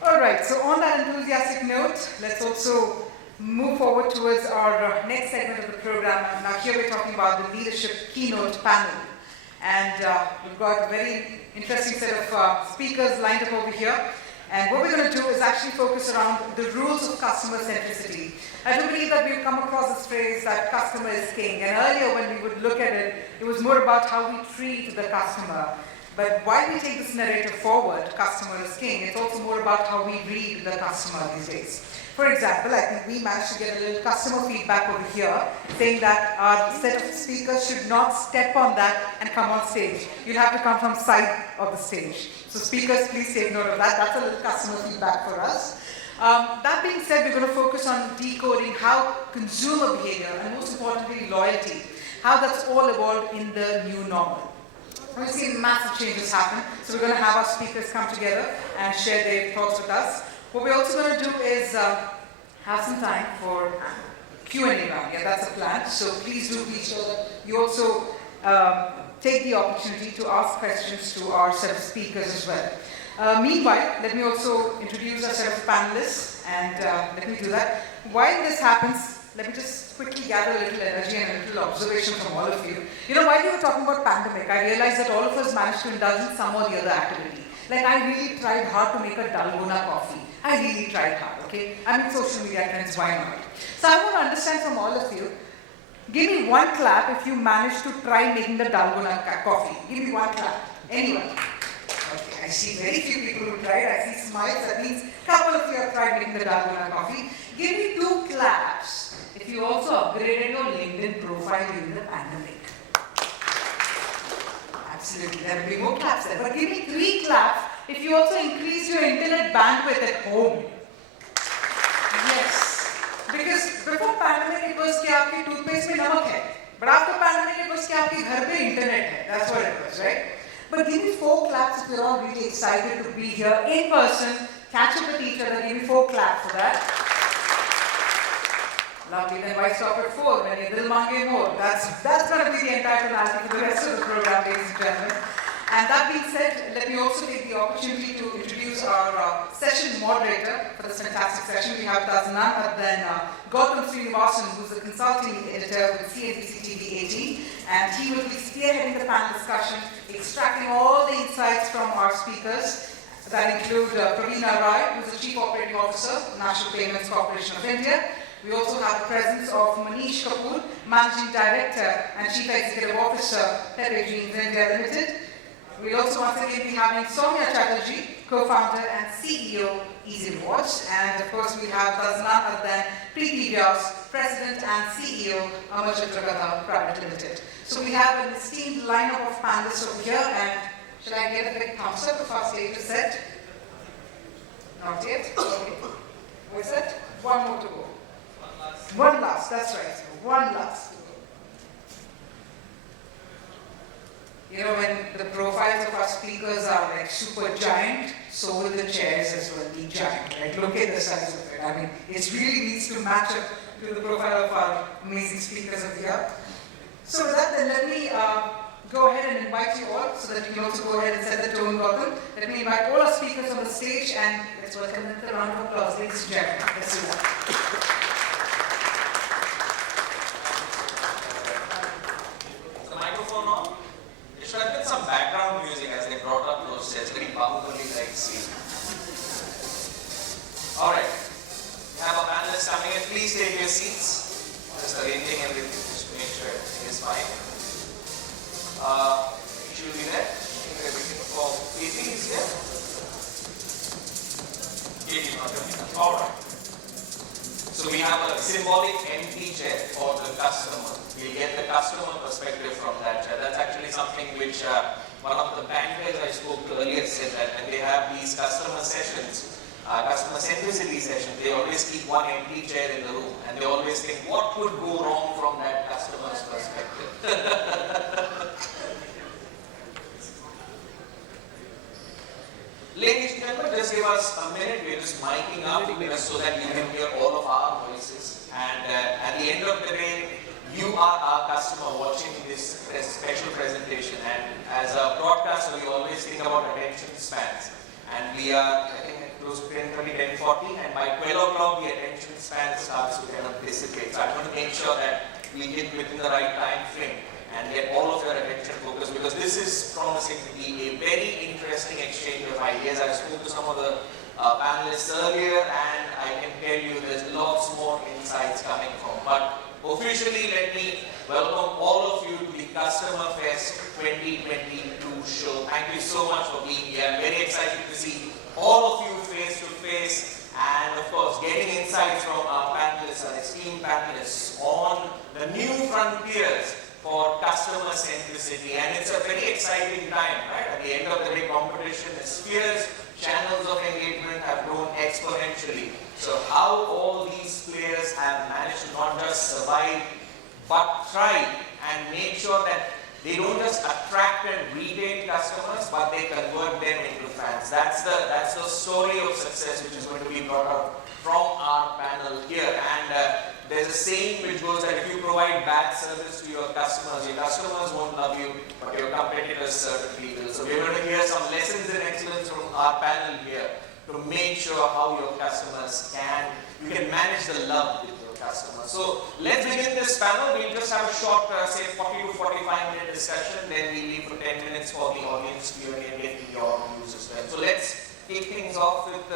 All right, so on that enthusiastic note, let's also move forward towards our next segment of the program. Now here we're talking about the leadership keynote panel. And we've got a very interesting set of speakers lined up over here. And what we're going to do is actually focus around the rules of customer centricity. I do believe that we've come across this phrase that customer is king. And earlier when we would look at it, it was more about how we treat the customer. But while we take this narrative forward, customer is king, it's also more about how we read the customer these days. For example, I think we managed to get a little customer feedback over here saying that our set of speakers should not step on that and come on stage. You'll have to come from side of the stage. So speakers, please take note of that. That's a little customer feedback for us. That being said, we're going to focus on decoding how consumer behavior, and most importantly, loyalty, how that's all evolved in the new normal. We've seen massive changes happen, so we're going to have our speakers come together and share their thoughts with us. What we're also going to do is have some time for Q&A round. Yeah, that's a plan. So please do be sure that you also take the opportunity to ask questions to our set of speakers as well. Meanwhile, let me also introduce our set of panelists, and let me do that. While this happens, let me just quickly gather a little energy and a little observation from all of you. You know, while you were talking about pandemic, I realized that all of us managed to indulge in some or the other activity. Like, I really tried hard to make a dalgona coffee. I really tried hard, okay? I mean, social media trends, why not? So I want to understand from all of you, give me one clap if you managed to try making the dalgona coffee. Give me one clap. Anyone? Okay, I see very few people who tried. I see smiles. That means a couple of you have tried making the dalgona coffee. Give me 2 claps if you also upgraded your LinkedIn profile during the pandemic. Absolutely, there will be more claps there. But give me 3 claps if you also increase your internet bandwidth at home. Yes. Because before pandemic it was कि आपकी toothpaste में नमक है. But after pandemic it was कि आपके घर पे internet है. That's what it was, right? But give me 4 claps if you're all really excited to be here in person, catch up with each other. Give me 4 claps for that. Lovely, then why stop at 4 when you dil mange more? That's going to be the entire penalty for the rest of the program, ladies and gentlemen. And that being said, let me also take the opportunity to introduce our session moderator for this fantastic session. We have none other than Gautam Srinivasan, who's a consulting editor with CNBC TV 18, and he will be spearheading the panel discussion, extracting all the insights from our speakers. That include Praveena, who's the Chief Operating Officer, National Payments Corporation of India. We also have the presence of Manish, Kapoor, Managing Director and Chief Executive Officer, Pepe India Limited. We'll also once again be having Soumya Chatterjee, Co-Founder and CEO, Easyrewardz. And of course we have none other than Preeti, Vyas, President and CEO, Amar Chitra, Private Limited. So we have an esteemed lineup of panelists over here, and shall I get a big thumbs up if our stage is set? Not yet? Okay. What's that? One more to go. One last, that's right. One last. You know, when the profiles of our speakers are like super giant, so will the chairs as well be giant. Right? Look at the size of it. I mean, it really needs to match up to the profile of our amazing speakers over here. So with that, then let me go ahead and invite you all so that you can also go ahead and set the tone, Gautam. Let me invite all our speakers on the stage, and let's welcome them with a round of applause. Ladies and gentlemen, let's do that. Should have been some background music as they brought up those sets, very powerfully like scene. Alright, we have our panelists coming in. Please take your seats. Just arranging everything just to make sure everything is fine. She'll be there. Everything for Preeti is here. Preeti is not coming. Alright. So we have a symbolic empty chair for the customer. We get the customer perspective from that chair. That's actually something which one of the bankers I spoke to earlier said that when they have these customer sessions, customer centricity sessions, they always keep one empty chair in the room, and they always think, what could go wrong from that customer's perspective? Ladies and gentlemen, just give us a minute. We're just miking up so that you can hear all of our voices. And at the end of the day, you are our customer watching this special presentation. And as a broadcaster, we always think about attention spans. And we are, I think, close to 10:30, 10:40, and by 12 o'clock the attention span starts to kind of dissipate. So I want to make sure that we hit within the right time frame and get all of your attention focused, because this is promising to be a very interesting exchange of ideas. I spoke to some of the panelists earlier, and I can tell you there's lots more insights coming from. But officially, let me welcome all of you to the Customer Fest 2022 show. Thank you so much for being here. I'm very excited to see all of you face to face, and of course getting insights from our panelists, our esteemed panelists, on the new frontiers for customer centricity. And it's a very exciting time, right? At the end of the day, competition is fierce, channels of engagement have grown exponentially. So how all these players have managed to not just survive, but thrive and make sure that they don't just attract and retain customers, but they convert them into fans. That's the story of success which is going to be brought out from our panel here. And there's a saying which goes that if you provide bad service to your customers won't love you, but your competitors certainly will. So we're going to hear some lessons in excellence from our panel here to make sure how your customers you can manage the love with your customers. So let's begin this panel. We'll just have a short, say 40 to 45 minute discussion, then we'll leave for 10 minutes for the audience Q&A and get your views as well. So let's kick things off with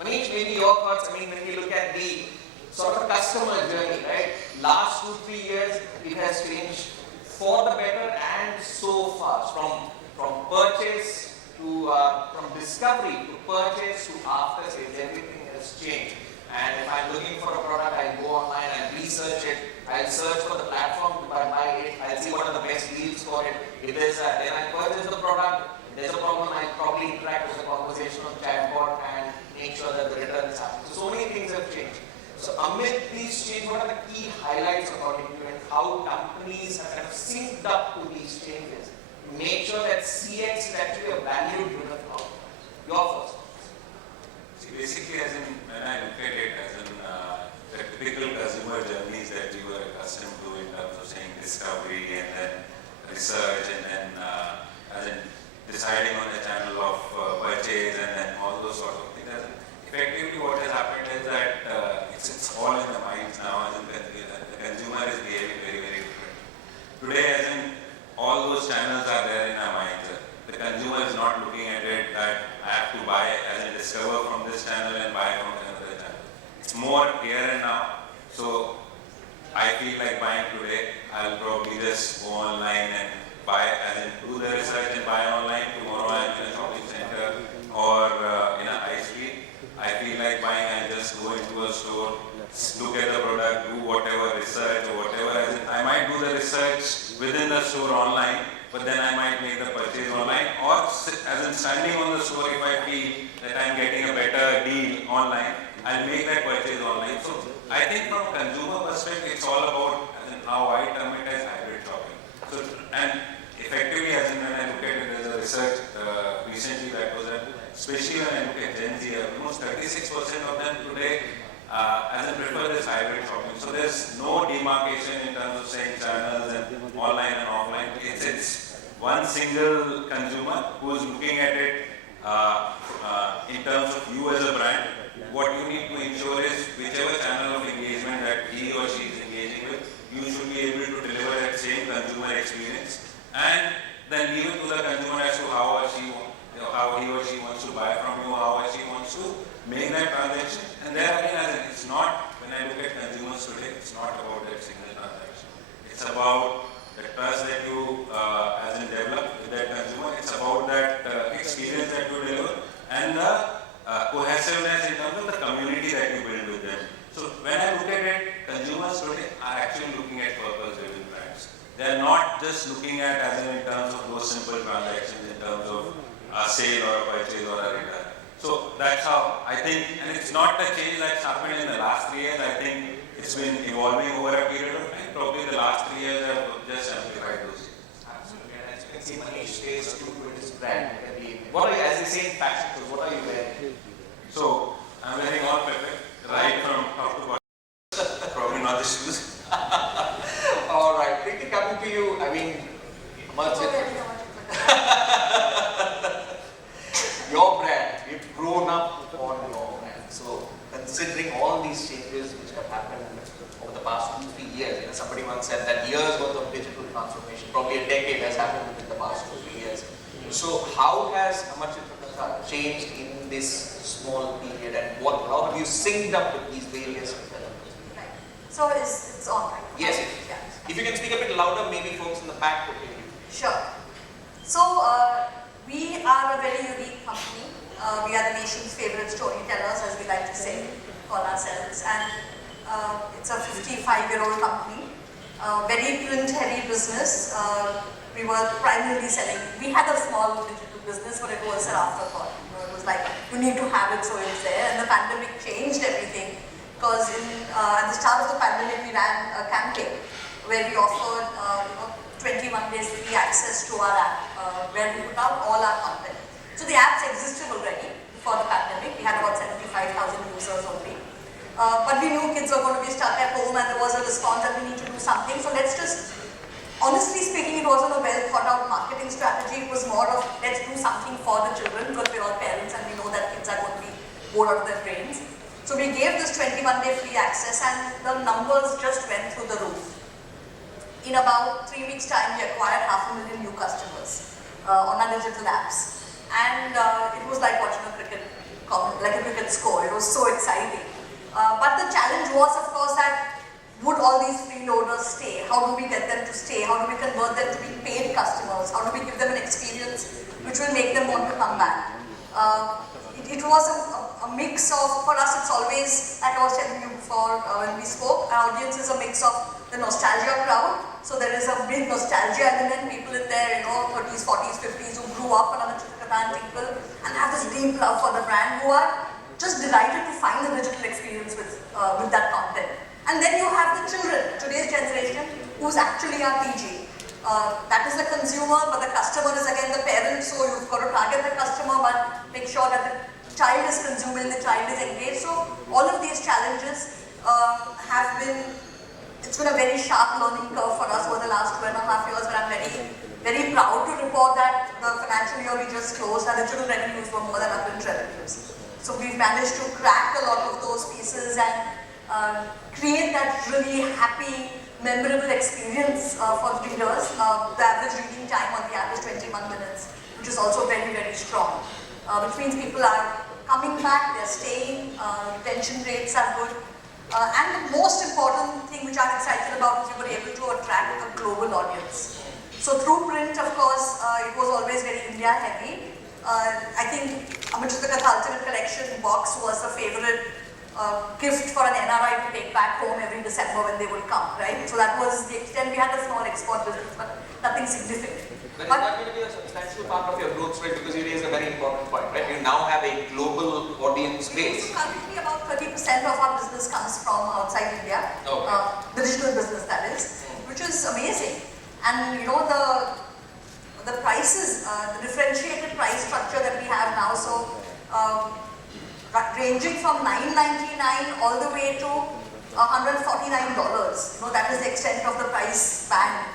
Manish, maybe your thoughts. I mean, when we look at the sort of customer journey, right? Last 2-3 years, it has changed for the better and so fast. From purchase to, from discovery to purchase to after sales, everything has changed. And if I'm looking for a product, I'll go online and research it. I'll search for the platform to buy it. I'll see what are the best deals for it. If there's then I purchase the product. If there's a problem, I'll probably interact with the conversational chatbot and make sure that the return is happening. So many things have changed. So amid these changes, what are the key highlights according to you, and how companies have kind of synced up to these changes to make sure that CX is actually a value-driven outcome? Your first. See, basically, as in when I look at it, as in the typical consumer journeys that we were accustomed to in terms of saying discovery and then research and then as in deciding on the channel of purchase and then all those sort of things. Effectively, what has happened is that it's all in the minds now, as in the consumer is behaving very, very different. Today, as in all those channels are there in our minds. The consumer is not looking at it that I have to buy, as in discover from this channel and buy from another channel. It's more here and now. So I feel like buying today, I'll probably just go online and buy, as in do the research and buy online. Tomorrow I'm in a shopping center or in a high street. I feel like buying, I just go into a store, look at the product, do whatever research or whatever. As in, I might do the research within the store online, but then I might make the purchase online, or as in standing on the store, if I feel that I'm getting a better deal online, I'll make that purchase online. So I think from consumer perspective, it's all about, as in how I term it as hybrid shopping. So, and effectively, as in when I look at it, there's a research recently that was done, especially when I look at Gen Z, almost 36% of them today as in prefer this hybrid shopping. So there's no demarcation in terms of saying channels and online and offline. It's one single consumer who's looking at it in terms of you as a brand. What you need to ensure is whichever channel of engagement that he or she is engaging with, you should be able to deliver that same consumer experience, and then leave it to the consumer as to how he or she wants to buy from you, how she wants to make that transaction. And there again, it's not, when I look at consumers today, it's not about that single transaction. It's about the trust that you as in develop with that consumer. It's about that experience that you deliver and the cohesiveness in terms of the community that you build with them. So when I look at it, consumers today are actually looking at purpose-driven brands. They are not just looking at as in terms of those simple transactions, in terms of a sale or a purchase or a return. So that's how I think, and it's not a change that's happened in the last 3 years. I think it's been evolving over a period of time. Probably the last 3 years have just amplified those changes. Absolutely, and as you can see, Manish stays true to his brand. What are you, as they say in fashion, what are you wearing? So I'm wearing all Pepe, right from top to bottom. Probably not the shoes. All right, Preeti, coming to you, I mean, your brand, you've grown up on your considering all these changes which have happened over the past 2-3 years. You know, somebody once said that years worth of digital transformation, probably a decade has happened within the past 2-3 years. So how has Amar Chitra changed in this small period, and how have you synced up with these various developments? Right. So it's on, right? Yes. Yeah. If you can speak a bit louder, maybe folks in the back could hear you. Sure. So we are a very unique company. We are the nation's favorite storytellers, as we like to say, call ourselves. And it's a 55-year-old company, very print-heavy business. We were primarily selling, we had a small digital business, but it was an afterthought. You know, it was like, you need to have it, so it's there. And the pandemic changed everything, because at the start of the pandemic, we ran a campaign where we offered 21 days free access to our app, where we put out all our content. So the apps existed already before the pandemic. We had about 75,000 users only. But we knew kids were going to be stuck at home, and there was a response that we need to do something. So let's just, honestly speaking, it wasn't a well thought out marketing strategy. It was more of, let's do something for the children, because we're all parents and we know that kids are going to be bored out of their brains. So we gave this 21-day free access, and the numbers just went through the roof. In about 3 weeks' time, we acquired 500,000 new customers on our digital apps. And it was like watching a cricket score. It was so exciting. But the challenge was, of course, that would all these freeloaders stay? How do we get them to stay? How do we convert them to be paid customers? How do we give them an experience which will make them want to come back? It was a mix of, for us it's always, like I was telling you before when we spoke, our audience is a mix of the nostalgia crowd. So there is a big nostalgia element, people in their 30s, 40s, 50s who grew up on Katha and Tinkle and have this deep love for the brand, who are just delighted to find the digital experience with that content. And then you have the children, today's generation, who's actually our TG. That is the consumer, but the customer is again the parent, so you've got to target the customer, but make sure that the child is consuming, the child is engaged. So all of these challenges it's been a very sharp learning curve for us over the last 2.5 years, but I'm very, very proud to report that the financial year we just closed, our digital revenues were more than our print revenues. So we've managed to crack a lot of those pieces and create that really happy, memorable experience for readers. The average reading time on the app is 21 minutes, which is also very, very strong. Which means people are coming back, they're staying, retention rates are good. And the most important thing which I'm excited about is we were able to attract a global audience. So through print, of course, it was always very India heavy. I think Amar Chitra Katha Ultimate Collection box was a favorite gift for an NRI to take back home every December when they would come, right? So that was the extent. We had a small export business, but nothing significant. But is that going to be a substantial part of your growth rate? Because you raised a very important point, right? You now have a global audience base. So currently about 30% of our business comes from outside India. Okay. The digital business, that is, which is amazing. And the prices, the differentiated price structure that we have now, so ranging from $9.99 all the way to $149. That is the extent of the price band.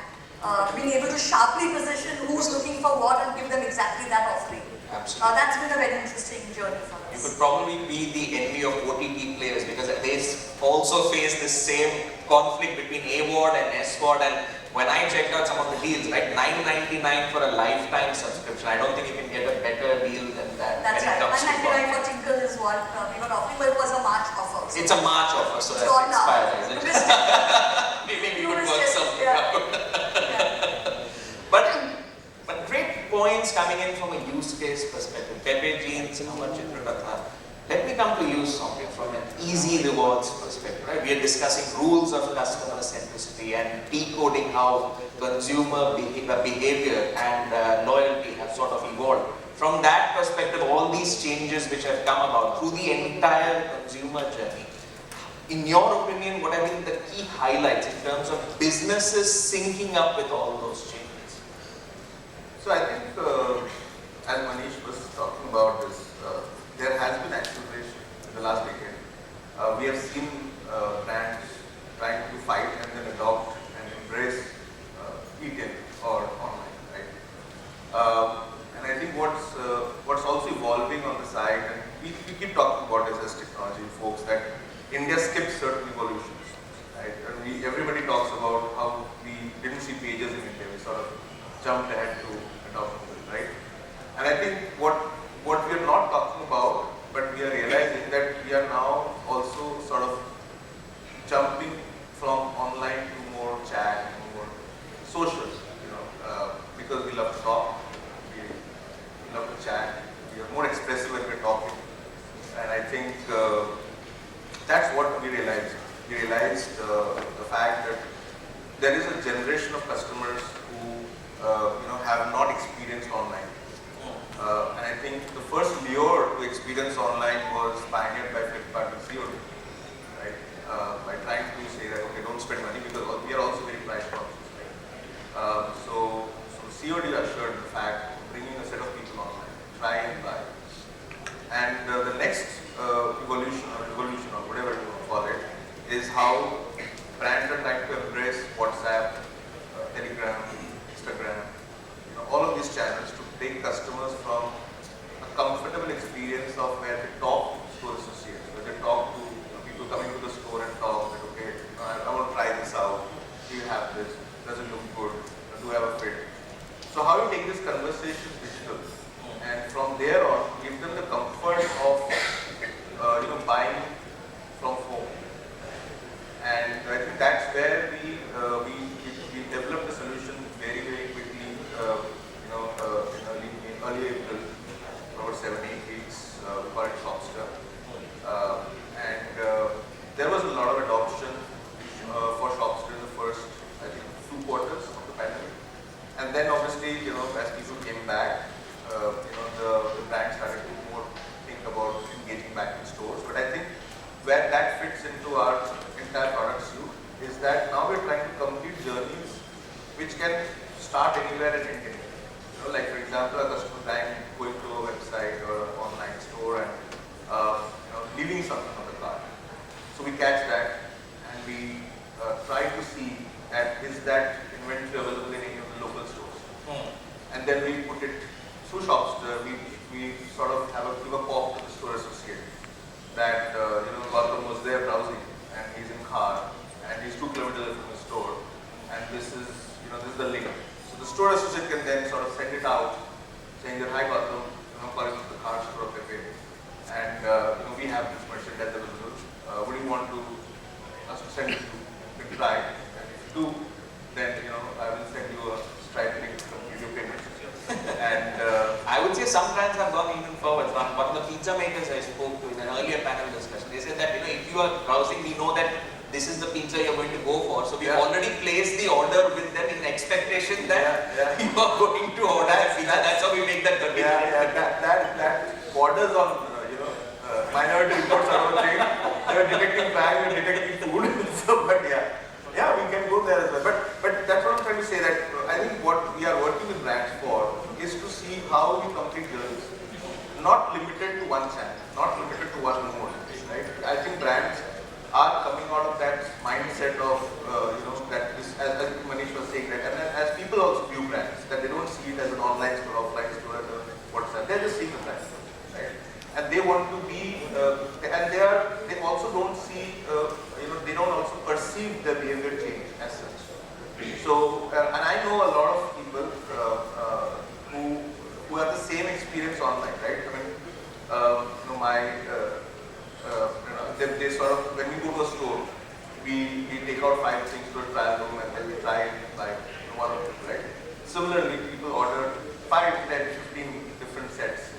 Being able to sharply position who's looking for what and give them exactly that offering. Absolutely. That's been a very interesting journey for us. You could probably be the envy of OTT players, because they also face the same conflict between AVOD and SVOD. And when I checked out some of the deals, right, $9.99 for a lifetime subscription, I don't think you can get a better deal than that. That's right. $9.99 for Tinkle is what we were offering, but it was a March offer. So it's a March offer, so that's expired, isn't it? Maybe we could work something out. But great points coming in from a use case perspective. Pepe, jeans, Amar Chitra Katha. Let me come to you, Soumya, from an Easyrewardz perspective. Right? We are discussing rules of customer centricity and decoding how consumer behavior and loyalty have sort of evolved. From that perspective, all these changes which have come about through the entire consumer journey, in your opinion, what have been the key highlights in terms of businesses syncing up with all those changes? So I think, as Manish was talking about this, there has been acceleration in the last decade. We have seen brands trying to fight and then adopt and embrace e-tail or online, right? And I think what's also evolving on the side, and we keep talking about this as technology folks that India skipped certain evolutions, right? And everybody talks about how we didn't see pages in India, we sort of jumped ahead to adopt it, right? And I think what we are not talking about, but we are realizing that we are now also sort of jumping from online to more chat, more social, because we love to talk, we love to chat, we are more expressive when we're talking. And I think that's what we realized. We realized the fact that there is a generation of customers who have not experienced online. And I think the first lure to experience online was pioneered by Flipkart and COD, right? By trying to say that, okay, don't spend money because we are also very price conscious, right? So COD assured the fact of bringing a set of people online, try and buy. And the next evolution or revolution or whatever you want to call it is how brands are trying to embrace WhatsApp, Telegram, Instagram, all of these channels to take customers from a comfortable experience of where they talk to store associates, where they talk to people coming to the store and talk that, okay, I want to try this out, do you have this, does it look good, do I have a fit? So how you take this conversation digital and from there on give them the comfort of buying from home. And I think that's where we developed the solution very, very quickly, in early April, about 7-8 weeks, we called it Shopster. And there was a lot of adoption for Shopster in the first, I think, 2 quarters of the pandemic. And then obviously, as people came back, the brand started to more think about engaging back in stores. But I think where that fits into our entire product suite is that now we're trying to complete journeys which can start anywhere and end anywhere. Like for example, a customer going to a website or an online store and leaving something on the cart. So we catch that and we try to see that is that inventory available in any of the local stores. And then we put it through Shopster. We sort of give a pop to the store associate that Gautam was there browsing and he's in car and he's 2 kilometers from the store and this is the link. So the store associate can then sort of send it out saying that, hi Gautam, calling to the car store of Pepe and we have this merchandise available. Would you want us to send it to you? Try it. And if you do, then I will send you a Stripe link to complete your payment. And I would say some brands have gone even forward. One of the pizza makers I spoke to in an earlier panel discussion, they said that if you are browsing, we know that this is the pizza you're going to go for. So we've already placed the order with them in expectation that you are going to order that pizza. That's how we make that condition. That borders on minority reports are one thing. They're detecting crime, they're detecting food. So, but we can go there as well. But that's what I'm trying to say, that I think what we are working with brands for is to see how we complete journeys. Not limited to one channel, not limited to one mode, right? I think brands are coming out of that mindset of, that this, as Manish was saying, that, and as people also view brands, that they don't see it as an online store, offline store, as a WhatsApp, they're just seeing the brand, right? And they want to be, and they also don't see, they don't also perceive their behavior change as such. So, and I know a lot of people who have the same experience online, right? I mean, they sort of, when we go to a store, we take out 5 things to a trial room and then we try like one or two, right? Similarly, people order 5, 10, 15 different sets.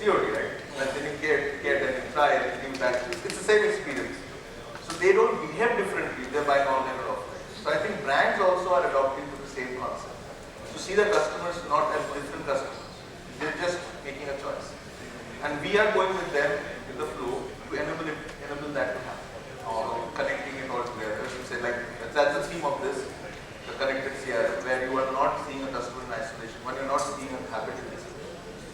COD, right? And then you get and you try and you give back. It's the same experience. So they don't behave differently, they're buying online or offline. So I think brands also are adopting to the same concept. To see the customers not as different customers. They're just making a choice. And we are going with them with the flow to enable that to happen. Connecting it all together. So say like that's the theme of this, the connected CRM, where you are not seeing a customer in isolation, when you're not seeing a habit in this.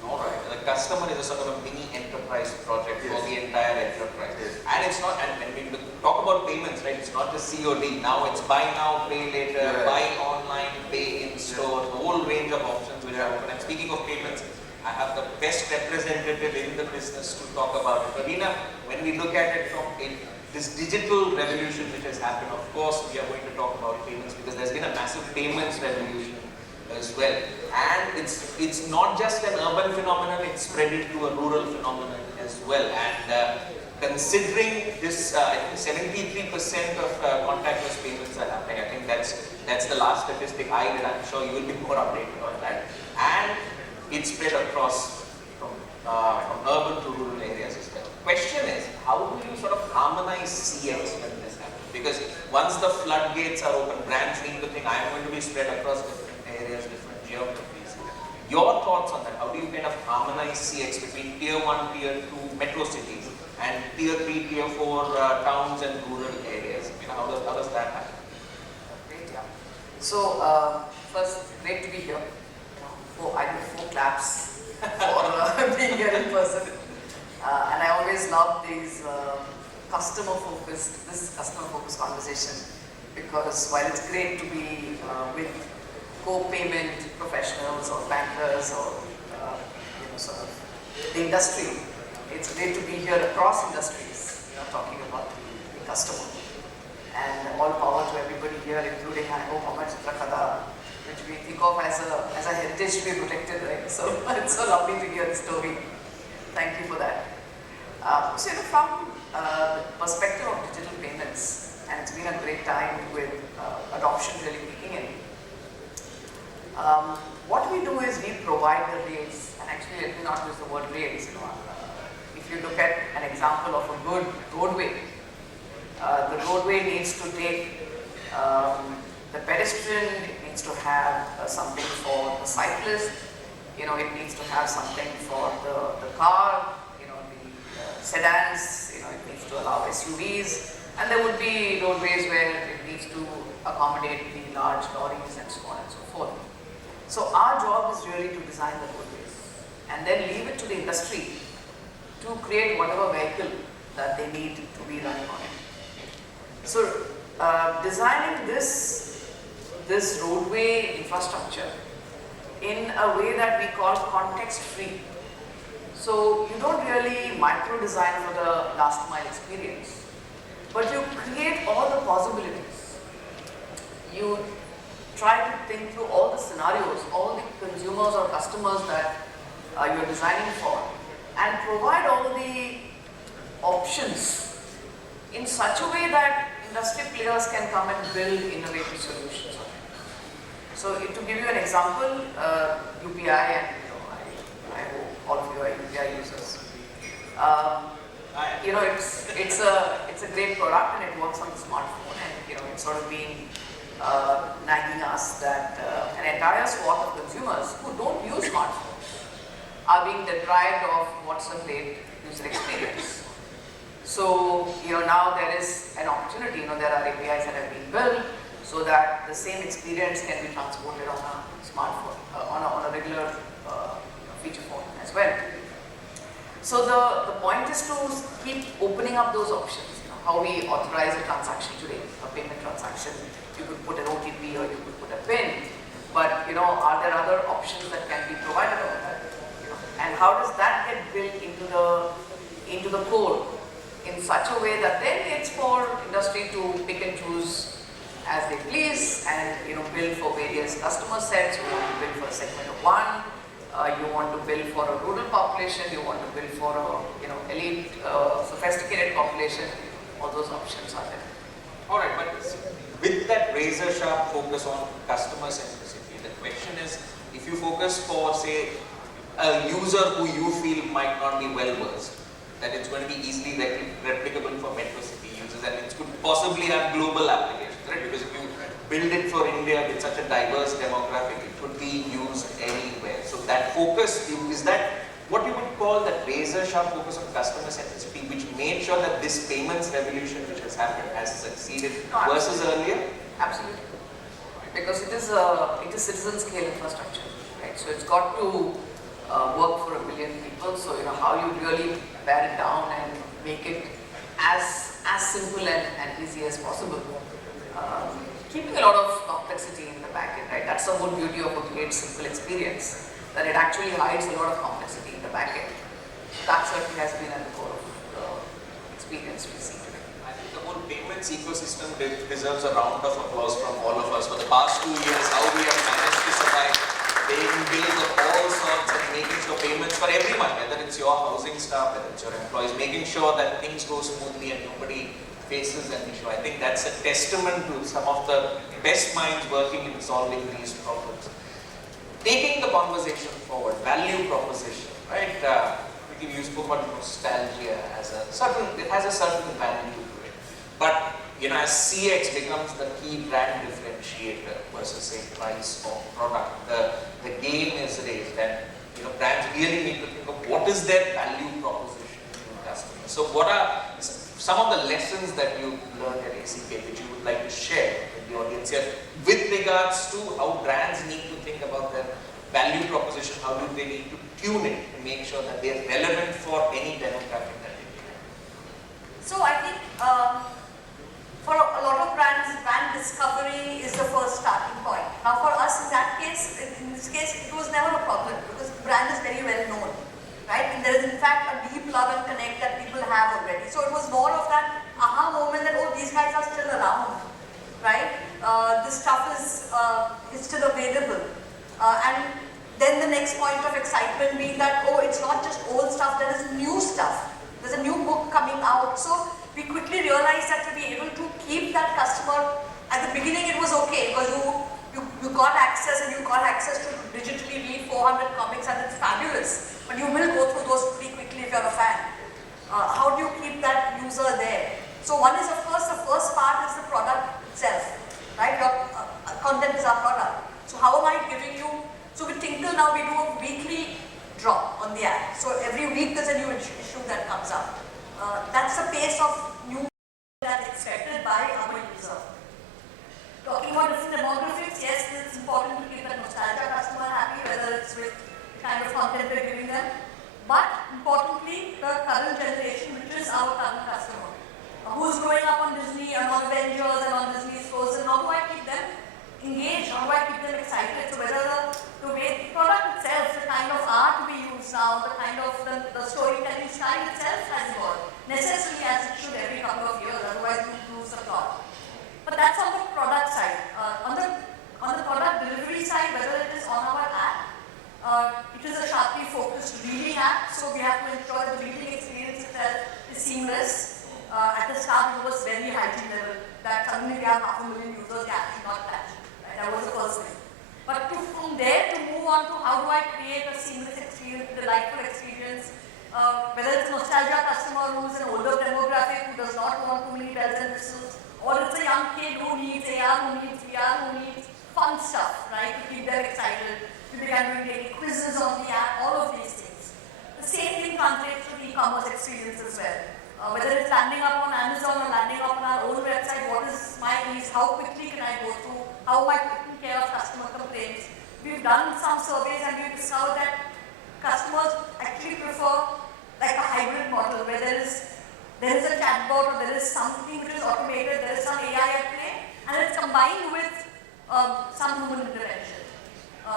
Alright, the customer is a sort of a mini enterprise project for the entire enterprise. And it's not, and when we talk about payments, right, it's not just COD. Now it's buy now, pay later, buy online, pay in store, the whole range of options which are open. And speaking of payments, I have the best representative in the business to talk about it. Praveena, when we look at it from this digital revolution which has happened, of course, we are going to talk about payments because there's been a massive payments revolution as well. And it's not just an urban phenomenon, it's spread into a rural phenomenon as well. And considering this, I think 73% of contactless payments are happening. I think that's the last statistic I did. I'm sure you will be more updated on that. And it's spread across from urban to rural areas as well. Question is, how do you sort of harmonize CX when this happens? Because once the floodgates are open, brands need to think, I'm going to be spread across different areas, different geographies. Your thoughts on that? How do you kind of harmonize CX between tier 1, tier 2 metro cities and tier 3, tier 4 towns and rural areas? You know, how does that happen? Great, yeah. So, first, great to be here. I do 4 claps for being here in person. And I always love these customer-focused conversation, because while it's great to be with co-payment professionals or bankers or sort of the industry, it's great to be here across industries, talking about the customer. And all power to everybody here, including I hope Amar, Chitra, Katha, which we think of as a heritage to be protected, right? So it's so lovely to hear the story. Thank you for that. So from the perspective of digital payments, and it's been a great time with adoption really kicking in. What we do is we provide the rails, and actually let me not use the word rails. If you look at an example of a good roadway, the roadway needs to take the pedestrian, it needs to have something for the cyclist, it needs to have something for the car, the sedans, it needs to allow SUVs, and there would be roadways where it needs to accommodate the large lorries and so on and so forth. So our job is really to design the roadways and then leave it to the industry to create whatever vehicle that they need to be running on it. So designing this roadway infrastructure in a way that we call context free. So you don't really micro design for the last mile experience, but you create all the possibilities. You try to think through all the scenarios, all the consumers or customers that you're designing for, and provide all the options in such a way that industry players can come and build innovative solutions. So to give you an example, UPI, and I hope all of you are UPI users. It's a great product and it works on the smartphone, and it's sort of been nagging us that an entire swath of consumers who don't use smartphones are being deprived of what's a great user experience. So now there is an opportunity. There are APIs that have been built so that the same experience can be transported on a smartphone, on a regular feature phone as well. So the point is to keep opening up those options. How we authorize a transaction today, a payment transaction, you could put an OTP or you could put a PIN, but are there other options that can be provided over that? And how does that get built into the code in such a way that then it's for industry to pick and choose as they please, and build for various customer sets. You want to build for a segment of one, you want to build for a rural population, you want to build for a elite, sophisticated population. All those options are there. All right, but with that razor sharp focus on customer centricity, the question is, if you focus for, say, a user who you feel might not be well versed, that it's going to be easily replicable for metro city users, and it could possibly have global applications, right? Because if you build it for India with such a diverse demographic, it could be used anywhere. So that focus, is that what you would call that razor sharp focus on customer centricity, which made sure that this payments revolution which has happened has succeeded versus earlier? Absolutely. Because it is citizen scale infrastructure, right? So it's got to work for 1 billion people. So how you really bear it down and make it as simple and easy as possible. Keeping a lot of complexity in the back end, right? That's the whole beauty of a great simple experience, that it actually hides a lot of complexity in the back end. That certainly has been at the core of the experience we see today. I think the whole payments ecosystem deserves a round of applause from all of us for the past 2 years, how we have managed to survive paying bills of all sorts and making sure payments for everyone, whether it's your housing staff, whether it's your employees, making sure that things go smoothly and nobody faces an issue. I think that's a testament to some of the best minds working in solving these problems. Taking the conversation forward, value proposition, right? You spoke about nostalgia as a certain, it has a certain value to it. But as CX becomes the key brand differentiator versus say price or product, the game is raised, and brands really need to think of what is their value proposition to customers. So what are some of the lessons that you learned at ACK which you would like to share with the audience here with regards to how brands need to think about their value proposition, how do they need to tune it to make sure that they are relevant for any demographic that they need? So I think for a lot of brands, brand discovery is the first starting point. Now for us in this case, it was never a problem because the brand is very well known, right? And there is in fact a deep love and connect that people have already. So it was more of that aha moment that, oh, these guys are still around, right? This stuff is still available. And then the next point of excitement being that, oh, it's not just old stuff, there is new stuff. There's a new book coming out. So we quickly realized that to be able to keep that customer, at the beginning it was okay because you got access and you got access to digitally read 400 comics and it's fabulous. But you will go through those pretty quickly if you're a fan. How do you keep that user there? So one is, of course, the first part is the product itself, right? Your content is our product. So how am I giving you? So with Tinkle now we do a weekly drop on the app. So every week there's a new issue that comes up. That's the pace of new that's expected by our user. Talking about different demographics, yes, it's important to keep the nostalgia customer happy, whether it's with the kind of content we're giving them. But importantly, the current generation, which is our current customer, who's growing up on Disney and on Avengers and on Disney's Frozen, how do I keep them engaged? How do I keep them excited? So whether the way the product itself, the kind of art we use now, the kind of the storytelling style itself has evolved. Necessarily as it should every couple of years, otherwise you lose the plot. But that's on the product side. On the product delivery side, whether it is on our app, it is a sharply focused reading app, so we have to ensure that the reading experience itself is seamless. At the start, it was very hygiene level, that suddenly we have 500,000 users, the app should not crash. Right? That was the first thing. But from there to move on to how do I create a seamless experience, delightful experience, whether it's a nostalgia customer who's an older demographic who does not want too many bells and whistles, or it's a young kid who needs AR, who needs VR, who needs fun stuff, right, to keep them excited. We began doing daily quizzes on the app, all of these things. The same thing translates to the e-commerce experience as well. Whether it's landing up on Amazon or landing up on our own website, what is my needs, how quickly can I go through, how am I taking care of customer complaints. We've done some surveys and we've discovered that customers actually prefer like a hybrid model where there is a chatbot or there is something which is automated, there is some AI at play, and it's combined with some human intervention.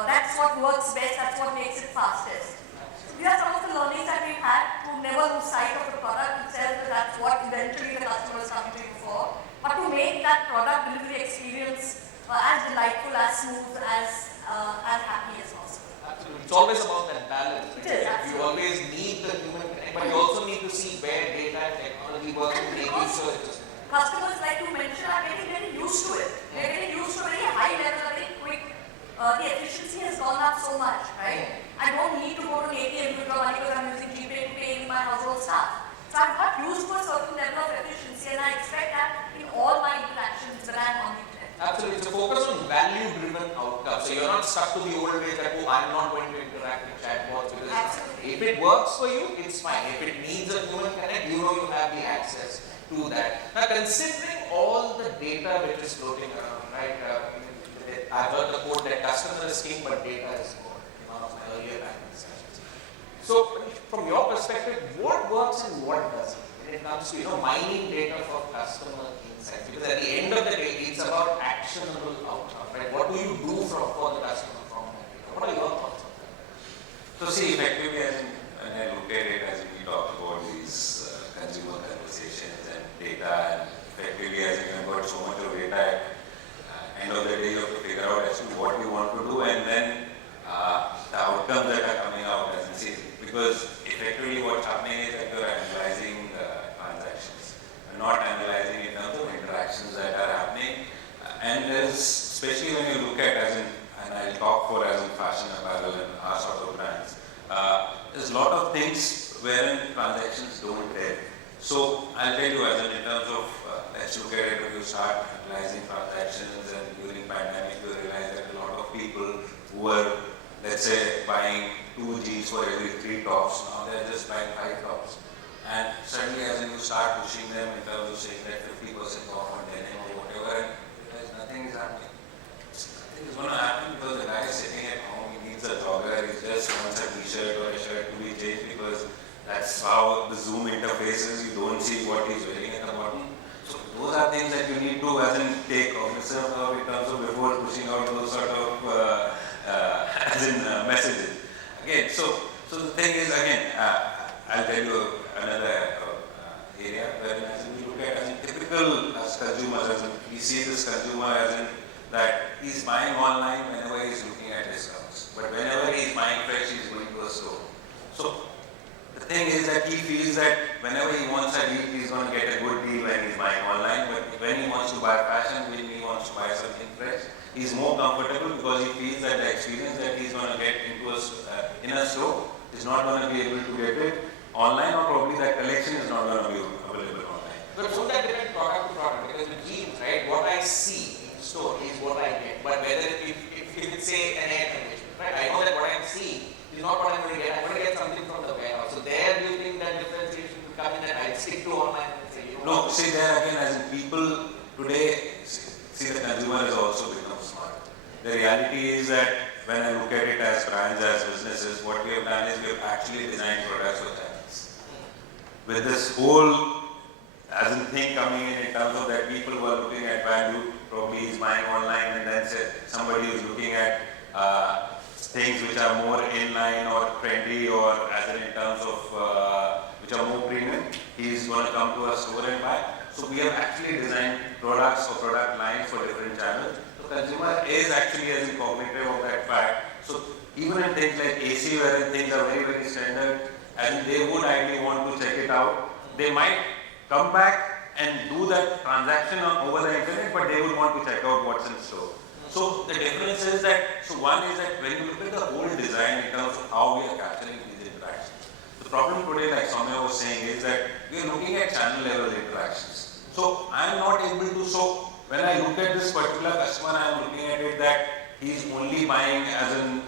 That's what works best, that's what makes it fastest. So these are some of the learnings that we've had to never lose sight of the product itself, because that's what eventually the customer is coming to you for, but to make that product delivery experience as delightful, as smooth, as happy as possible. Absolutely. It's always about that balance. It is, absolutely. You always need the human connect, but you also need to see where data and technology work and making sure it's customers, like you mentioned, are getting very used to it. They're getting used to a very high level, a very quick. The efficiency has gone up so much, right? I don't need to go to an ATM to withdraw money because I'm using GPay to pay my household stuff. So I've got used to a certain level of efficiency, and I expect that in all my interactions when I'm on the internet. Absolutely. It's a focus on value-driven outcomes. So you're not stuck to the old ways that, oh, I'm not going to interact with chatbots. Because absolutely. If it works for you, it's fine. If it needs a human connect, you know you have the access to that. Now, considering all the data which is floating around, right? I've heard the quote that customer is king, but data is more. In one of my earlier discussions. So, from your perspective, what works and what doesn't when it comes to mining data for customer insights? Because at the end of the day, it's about actionable outcome, right? What do you do for the customer from that data? What are your thoughts on that? So see, effectively, when I look at it, as we talk about these consumer conversations, so much of data. At end of the day, you have to figure out as to what you want to do, and then the outcomes that are coming out as you see. Because effectively what's happening is that you're analyzing transactions, and not analyzing in terms of interactions that are happening. And there's, especially when you look at and I'll talk for as in fashion apparel and our sort of brands, there's a lot of things wherein transactions don't tell. So I'll tell you as in terms of, let's look at it, when you start analyzing transactions, and during pandemic you realize that a lot of people who were, let's say, buying 2 jeans for every 3 tops, now they're just buying 5 tops. And suddenly as in you start pushing them in terms of saying that 50% off on denim or whatever, and realize nothing is happening. Nothing is going to happen because the guy is sitting at home, he needs a jogger, he just wants a t-shirt or a shirt to be changed, because that's how the Zoom interface is, you don't see what he's wearing at the bottom. So those are things that you need to as in take cognizance of in terms of before pushing out those sort of messages. Again, so the thing is, again, I'll tell you another area where as in we look at as in typical as consumers, as in we see this consumer as in that he's buying online whenever he's looking at discounts, but whenever he's buying fresh, he's going to a store. So the thing is that he feels that whenever he wants a deal, he's going to get a good deal when he's buying online, but when he wants to buy fashion, when he wants to buy something fresh, he's more comfortable because he feels that the experience that he's going to get into in a store is not going to be able to get it online, or probably that collection is not going to be available online. But so that depends product to product, because with jeans, right, what I see in the store is what I get. But whether if it's say an air conditioner, right, I know that what I'm seeing is not what I'm going to get. I'm going to get something from the warehouse. So there, do you think that differentiation will come in that I stick to online and say, you know? No, see there again, as in people today, see the consumer has also become smart. The reality is that when I look at it as brands, as businesses, what we have done is we have actually designed products for channels. With this whole as in thing coming in terms of that people who are looking at value, probably is buying online, and then say somebody is looking at things which are more inline or trendy, or as in terms of which are more premium, he is going to come to a store and buy. So we have actually designed products or product lines for different channels. The consumer is actually as cognitive of that fact. So even in things like AC, where things are very, very standard, and they would ideally want to check it out, they might come back and do that transaction over the internet, but they would want to check out what's in store. So the difference is that, so one is that when you look at the whole design in terms of how we are capturing these interactions, the problem today, like Soumya was saying, is that we are looking at channel level interactions. So I am not able to, so when I look at this particular customer, I am looking at it that he is only buying as in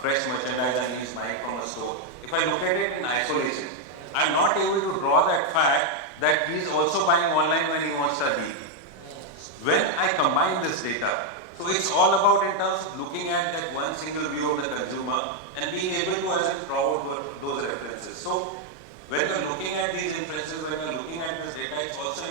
fresh merchandise and he is buying from a store. If I look at it in isolation, I am not able to draw that fact that he is also buying online when he wants a deal. When I combine this data, so it's all about in terms of looking at that one single view of the consumer and being able to as in draw out those references. So when you're looking at these inferences, when you're looking at this data, it's also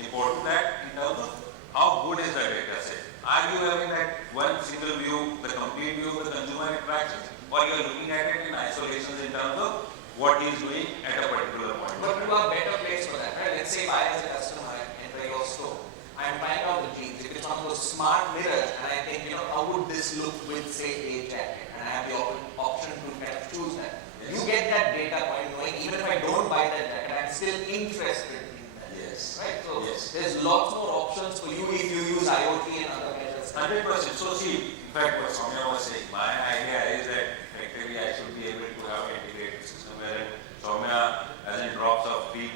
important that in terms of how good is the data set. Are you having that one single view, the complete view of the consumer interactions, or you're looking at it in isolations in terms of what he's doing at a particular point? But you are better placed for that, right? Let's say if I as a customer enter your store, I'm trying out the jeans. If it's one of those smart mirrors, and I think, how would this look with, say, a jacket? And I have the option to kind of choose that. Yes. You get that data point knowing, even if I don't buy that jacket, I'm still interested in that. Yes. Right? So yes. There's lots more options for you if you use IoT and other measures. 100%. So see, in fact, what Soumya was saying, my idea is that effectively I should be able to have an integrated system where Soumya, as in drops of three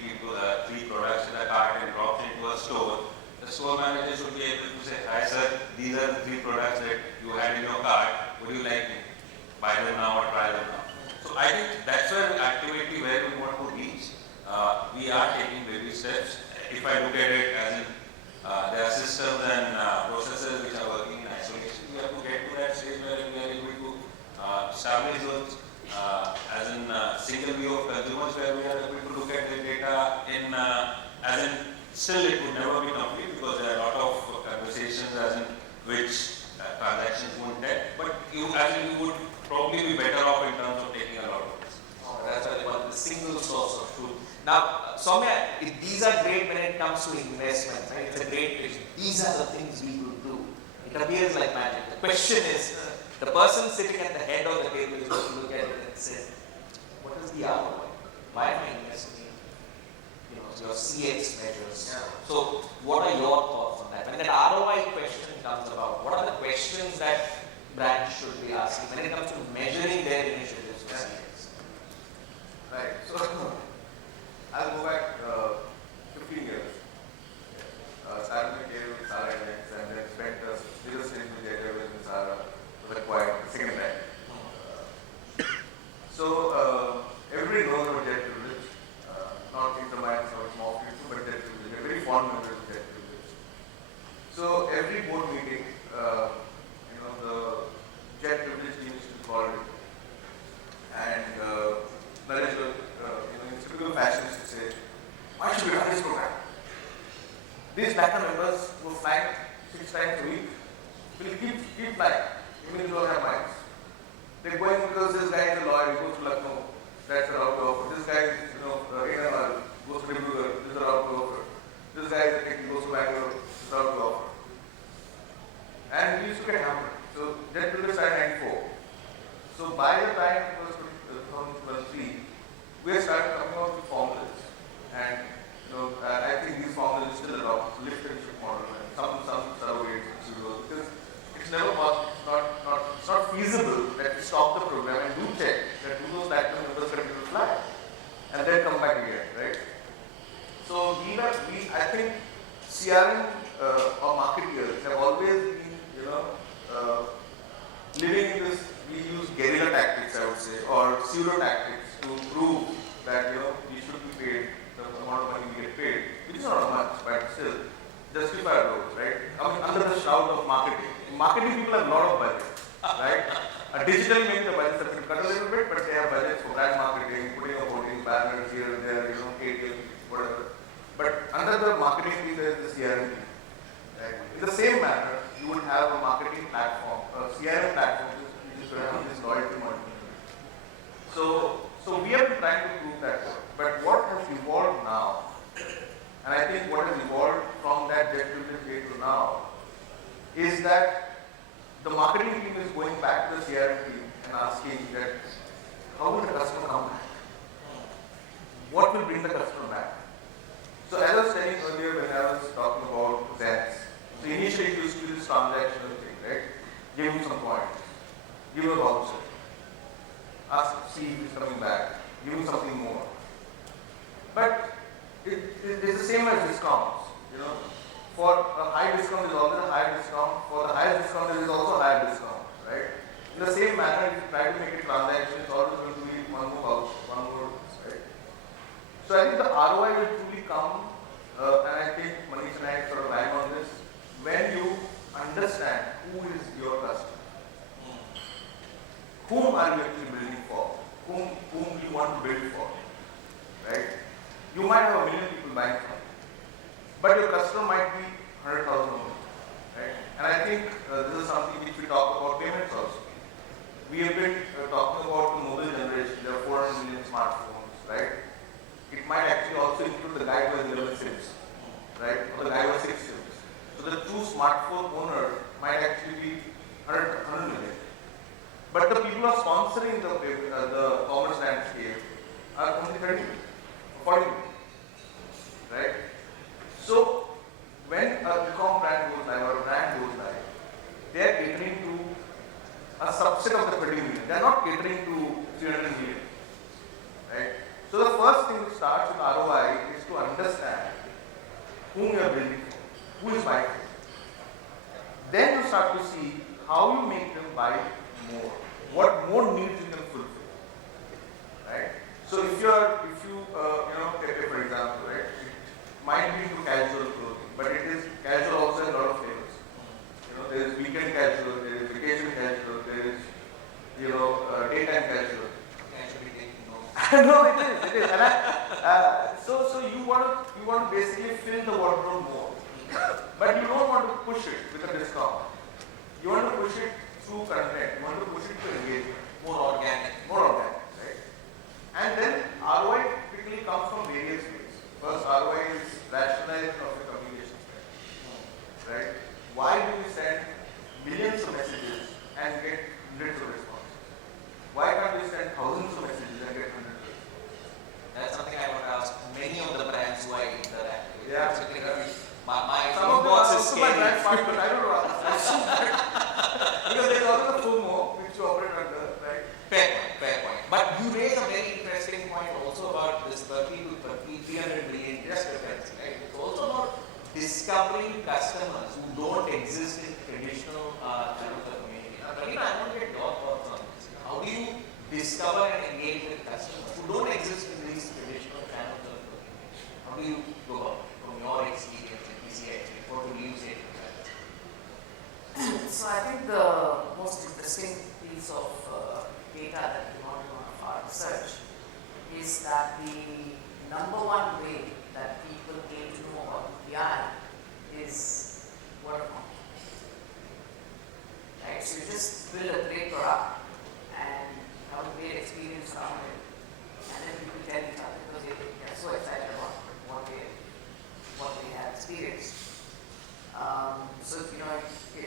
products in a cart and drops into a store, the store manager should be able to say, hi sir, these are the 3 products that you had in your cart, would you like to buy them now or try them now? So I think that's where the activity where we want to reach. We are taking baby steps. If I look at it as in there are systems and processes which are working in isolation, we have to get to that stage where we are able to establish those as in single view of consumers, where we are able to look at the data in as in still it would never be complete because there are a lot of conversations as in which transactions won't get, but you would probably be better off in terms of taking a lot of this. That's why they call it the single source of truth. Now, Soumya, these are great when it comes to investments, right? It's a great vision. These are the things we will do. It appears like magic. The question is, the person sitting at the head of the table is going to look at it and say, what is the ROI? Why am I investing in, your CX measures? Yeah. So, what are your thoughts on that? When that ROI question comes about, what are the questions that brands should be asking when it comes to measuring their initiatives for CX? Right. So, I'll go back 15 years. Started my career with Sara and then spent a little stint with the with Sara, was acquired the second time. So, everybody knows about jet privilege, not interminds or small people, but jet privilege. They're very fond members of jet privilege. So, every board meeting, the jet privilege team used to be called in. And Manish, in typical fashion, used to say, why should we run this program? These backer members who fly 6 times a week will keep flying, even if they don't have minds. They're going because this guy is a lawyer, he goes to Lucknow, that's a route to offer. This guy is, ANMR, goes to Behaviour, this is a route to offer. This guy is a tech, he goes to Bangalore, this is a route to offer. And we used to get hammered. So, jet privilege started in 94. So, by the time it was 2003, we started coming out with formulas. And I think these formulas are still adopted, lift and shift model, and some surrogates and pseudos, because it's never possible, it's not feasible that we stop the program and do check that do those platinum members continue to fly, and then come back again, right? So I think CRM or marketeers have always been, living in this, we use guerrilla tactics, I would say, or pseudo tactics to prove that, we should be paid the amount of money we get paid, which is not much, but still, justify those, right? I mean, under the shroud of marketing. In marketing, people have a lot of budget, right? Digitally, maybe the budgets have been cut a little bit, but they have budgets for brand marketing, putting up hoarding banners here and there, ATM, whatever. But under the marketing piece, there is the CRM piece. Right? In the same manner, you would have a marketing platform, a CRM platform, which is around this loyalty model. So we have been trying to prove that. But what has evolved now, and I think what has evolved from that jet privilege day to now, is that the marketing team is going back to the CRM team and asking that, how will the customer come back? What will bring the customer back? So as I was saying earlier when I was talking about Zens, so initially it used to be this transactional thing, right? Give him some points, give him a voucher, ask, see if he's coming back, give him something more. But it's the same as discounts, For a high discount, there is always a higher discount. For the highest discount, there is also a higher discount, right? In the same manner, if you try to make a transaction, it's always going to be one more voucher, one more, right? So I think the ROI will truly come, and I think Manish and I sort of rhyme on this, when you understand who is your customer. Whom are you actually building for? Whom you want to build for, right? You might have 1 million people buying from you, but your customer might be 100,000 only, right? And I think this is something which we talk about payments also. We have been talking about the mobile generation. There are 400 million smartphones, right? It might actually also include the guy who has 11 SIMs, right? Or the guy who has 6 SIMs. So the true smartphone owner might actually be 100 million. But the people who are sponsoring the commerce landscape are only 30 million, 40 million, right? So when a e-com brand goes live or a brand goes live, they are catering to a subset of the 30 million. They are not catering to 300 million, right? So the first thing that starts with ROI is to understand whom you are building for, who is buying for. Then you start to see how you make them buy more, what more needs you can fulfill, right? So if you Pepe, for example, right? It might be into casual clothing, but it is casual also in a lot of flavors. There is weekend casual, there is vacation casual, there is daytime casual. Actually taking notes. No, it is. And so you want to basically fill the wardrobe more, but you don't want to push it with a discount. You want to push it through content. You want to push it through engagement. More organic. More organic, right? And then ROI typically comes from various ways. First, ROI is rationalization of the communication spend. Right? Why do we send millions of messages and get hundreds of responses? Why can't we send thousands of messages and get hundreds of responses? That's something I want to ask many of the brands who I interact with. Yeah. My Some of them boss are is also my scary. brand fine, but I don't know. Because there's also the FOMO which you operate under, right? Fair point. But you raise a very interesting point also about this 30 to 300 million discrepancy, right? It's also about discovering customers who don't exist in traditional channels of communication. Praveena, I want to get your thoughts on this. How do you discover and engage with customers who don't exist in these traditional channels of communication? How do you go about it from your experience in PCI? What would you say to that? So I think the most interesting piece of data that we want to know of our research is that the number one way that people came to know about UPI is word of mouth. Right? So you just build a great product and have a great experience around it, and then people tell each other because they are so excited about what they have experienced. So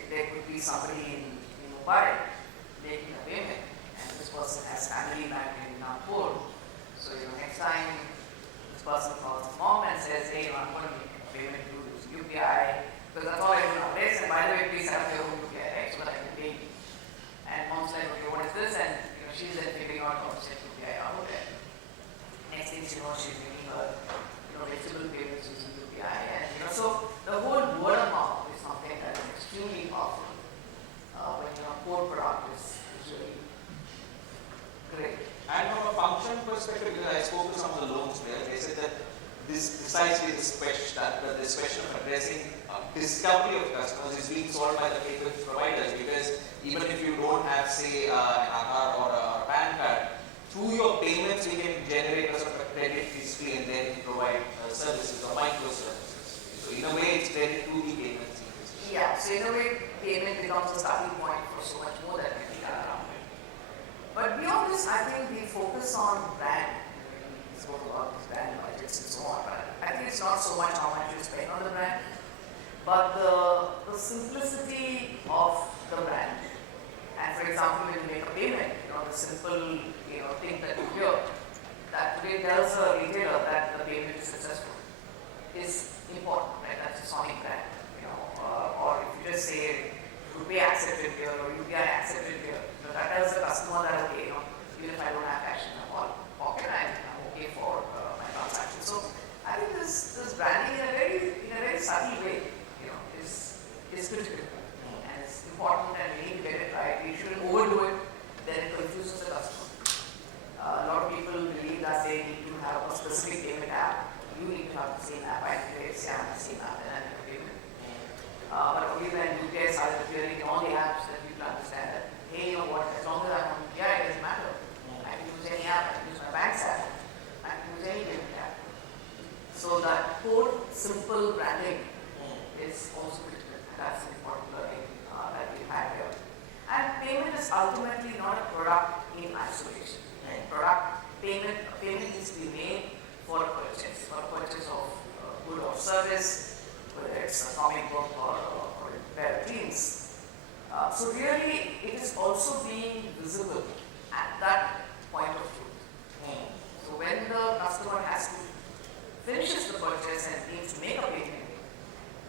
there could be somebody in Mumbai making a payment, and this person has family back in Kapoor. So next time this person calls his mom and says, "Hey, I'm going to make a payment to this UPI because that's all I do nowadays. And by the way, please have your own UPI, right, so that I can pay you." And mom's like, "Okay, what is this?" And she's then figuring out how to set UPI out. And next thing you know, she's making her vegetable payments using UPI, and so the whole word of mouth is something that is extremely powerful. When your core product is really great. And from a function perspective, because I spoke to some of the loans players, they said that this precisely this question of addressing discovery of customers is being solved by the payment providers, because even if you don't have, say, an Amar or a PAN card, through your payments you can generate a sort of a credit history and then provide services or microservices. So in a way, it's very through the payments. Yeah, so in a way, payment becomes a starting point for so much more that can be done around it. But beyond this, I think we focus on brand. We spoke about this brand budgets and so on, but I think it's not so much how much you spend on the brand, but the simplicity of the brand. And for example, when you make a payment, the simple thing that you hear, that today tells a retailer that the payment is successful, is important, right? That's a sonic brand, or if you just say Rupee accepted here or UPI accepted here, that tells the customer that okay, even if I don't have cash in my pocket, I'm okay for my transaction. So I think this branding in a very subtle way, is critical and it's important, and we need to get it right. We shouldn't overdo it, then it confuses the customer. A lot of people believe that they need to have a specific payment app. You need to have the same app. I need to say I have the same app and I need a payment. But only when UPI started appearing in all the apps that people understand that, hey, as long as I'm on UPI, it doesn't matter. I can use any app, I can use my bank's app, I can use any payment app. So that core simple branding is also critical, and that's an important learning that we have here. And payment is ultimately not a product in isolation. Right? Payment needs to be made for a purchase of good or service, whether it's a comic book or a pair of jeans. So really, it is also being visible at that point of truth. So when the customer finishes the purchase and needs to make a payment,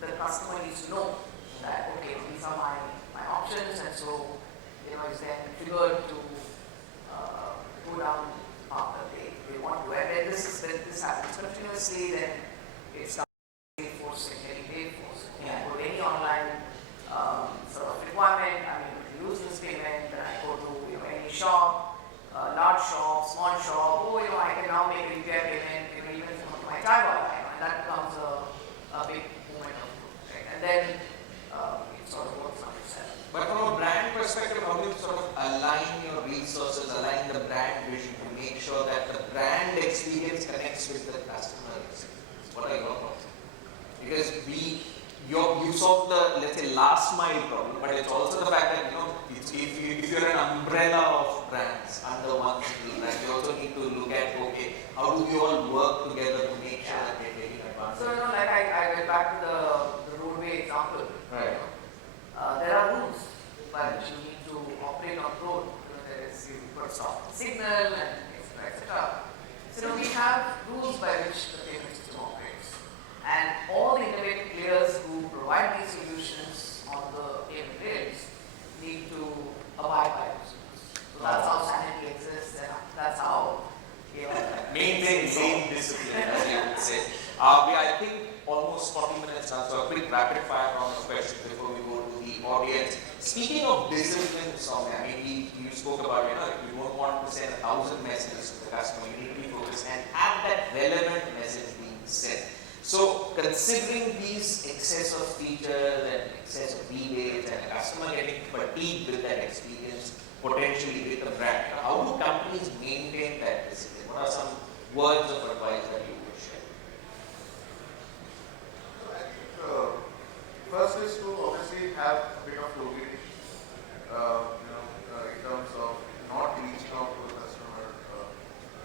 the customer needs to know that okay, these are my options, and so is then triggered to go down the path that they want to. And when this happens continuously, then it's reinforcing, getting reinforced. I go to any online sort of requirement, to use this payment, then I go to any shop, large shop, small shop, I can now make a UPI payment, even to my driver, and that becomes a big movement of truth. Right? And then it sort of works on itself. But from a brand perspective, how do you sort of align your resources, align the brand vision to make sure that the brand experience connects with the customer experience? What are your thoughts? Because we you solve the, let's say, last mile problem, but it's also the fact that, if you're an umbrella of brands under one single brand, you also need to look at, okay, how do we all work together to make sure that we're taking advantage? So, like I went back to the roadway example. Right. There are rules by which you need to operate on road. There is, you put stop signal and etc. So we have rules by which the payment system operates. And all the innovative players who provide these solutions on the payment rails need to abide by those rules. So that's how sanity exists, and that's how maintain same discipline, as you would say. I think almost 40 minutes now, so a quick rapid fire round of questions before we go to the audience. Speaking of discipline, Soumya, I mean, you spoke about, you don't want to send 1,000 messages to the customer, you need to be focused and have that relevant message being sent. So, considering these excess of features and excess of rebates and the customer getting fatigued with that experience, potentially with the brand, how do companies maintain that discipline? What are some words of advice that you would share? So I think first is to obviously have a bit of longevity, in terms of not reaching out to the customer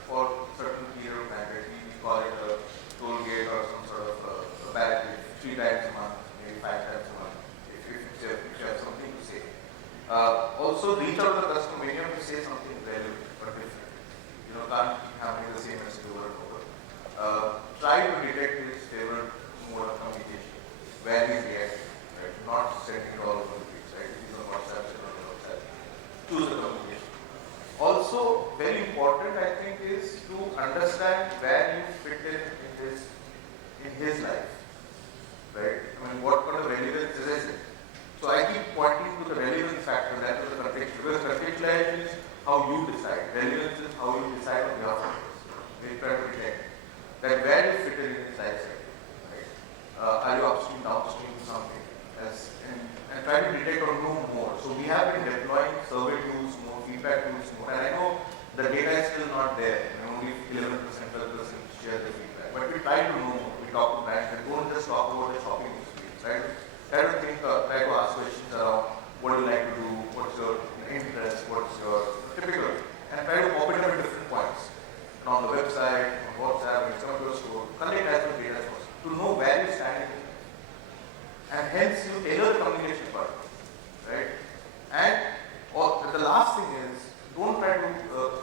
for certain period of time. Like we call it a toll gate or some sort of a bad 3 times a month, maybe 5 times a month, if you have something to say. Also reach out to the customer when you have to say something relevant but different. Can't keep having the same message over and over. Try to detect his favorite mode of communication, where he's reacting, right? Not sending it all over the place, right? If he's on WhatsApp, send on WhatsApp. Choose the communication. Also, very important, I think, is to understand where you fit in his life, right? I mean, what kind of relevance is it? So I keep pointing to the relevance factor rather than the contextual, because contextualization is how you decide. Relevance is how you decide on behalf of others. We try to detect that where you fit in his life cycle, right? Are you upstream, downstream, something? And try to detect or know more. So we have been deploying survey tools, more feedback tools, more. And I know the data is still not there. Only 11%, 12% share the feedback. But we try to know more. We talk to brands and don't just talk about the shopping experience, right? Try to think, try to ask questions around what do you like to do, what's your interest, what's your typical, and try to pop it up at different points. And on the website, on WhatsApp, when you come to your store, collect as much data as possible to know where you stand. And hence you tailor the communication part, right? And the last thing is, don't try to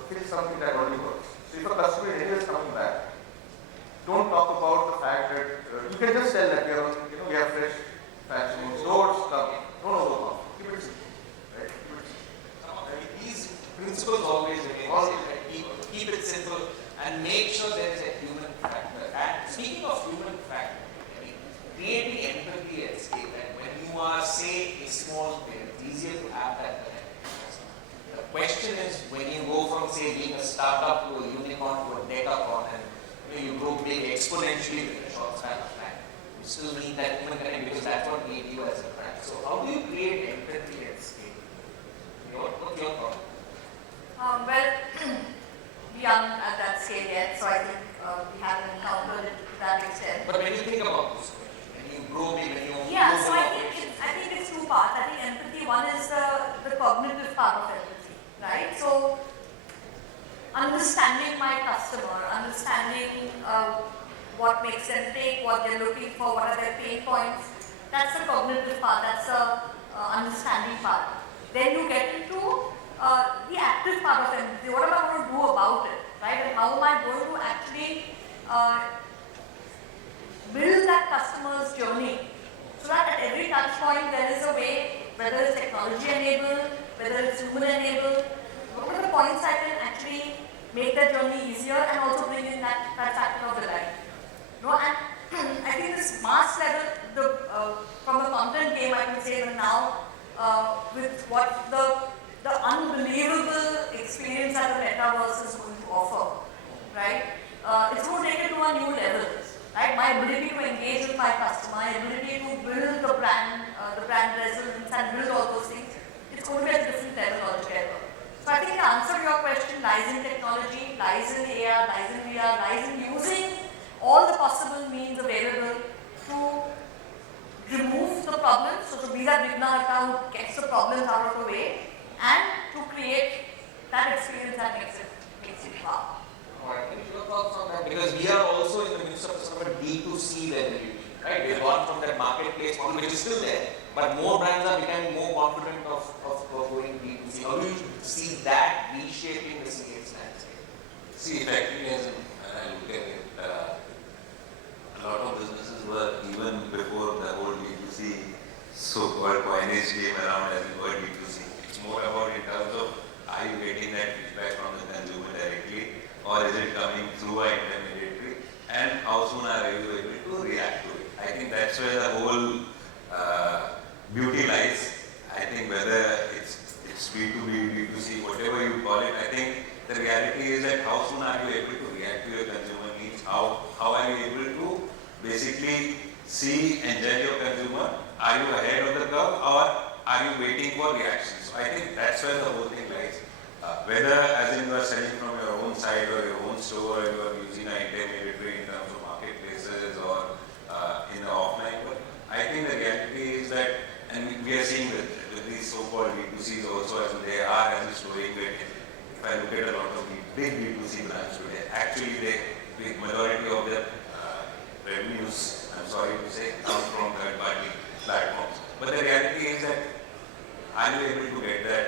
fix something that already works. So if a customer is coming back, don't talk about the fact that you can just tell that we have fresh fashion stores, come. No. Keep it simple, right? These principles always remain the same, right? Keep it simple and make sure there is a human factor. And speaking of human factor, creating empathy at scale, and when you are, say, a small player, it's easier to have that connect. The question is, when you go from, say, being a startup to a unicorn to a decacorn, and you grow big exponentially in a short span of time, you still need that human connect, because that's what made you as a brand. So how do you create empathy at scale? What's your thought? We aren't at that scale yet, so I think we haven't encountered it to that extent. But when you think about this, when you grow big, when you so I think it's 2 parts. I think empathy, one is the cognitive part of empathy, right? So understanding my customer, understanding what makes them tick, what they're looking for, what are their pain points. That's the cognitive part, that's the understanding part. Then you get into the active part of empathy. What am I going to do about it, right? And how am I going to actually build that customer's journey so that at every touch point there is a way, whether it's technology enabled, whether it's human enabled, what are the points I can actually make that journey easier and also bring in that factor of delight. And I think this mass level, from the content game, I can say that now with what the unbelievable experience that the metaverse is going to offer, right? It's going to take it to a new level, right? My ability to engage with my customer, my ability to build the brand resonance and build all those things, it's going to be at a different level altogether. So I think the answer to your question lies in technology, lies in AR, lies in VR, lies in using all the possible means available to remove problems, so to be that Vignahata who gets the problems out of the way, and to create that experience that makes it wow. Alright, can you your thoughts on that? Because we are also in the midst of some D2C revolution, right? We've gone from that marketplace model, which is still there, but more brands are becoming more confident of going D2C. How do you see that reshaping the CX landscape? See, effectively, as I look at it, a lot of businesses were, even before the whole D2C so-called coinage came around as the word D2C. It's more about in terms of, are you getting that feedback from the consumer directly, or is it coming through an intermediary, and how soon are you able to react to it? I think that's where the whole beauty lies. I think whether it's B2B, B2C, whatever you call it, I think the reality is that how soon are you able to react to your consumer needs? How are you able to basically see and judge your consumer? Are you ahead of the curve, or are you waiting for reactions? So I think that's where the whole thing lies. Whether as in you are selling from your own site or your own store, or you are using an intermediary in terms of marketplaces or in the offline world, I think the reality is that, and we are seeing with these so-called B2Cs also, as they are as a story with, if I look at a lot of big B2C brands today, actually the majority of their revenues, I'm sorry to say, come from third-party platforms. But the reality is that, are you able to get that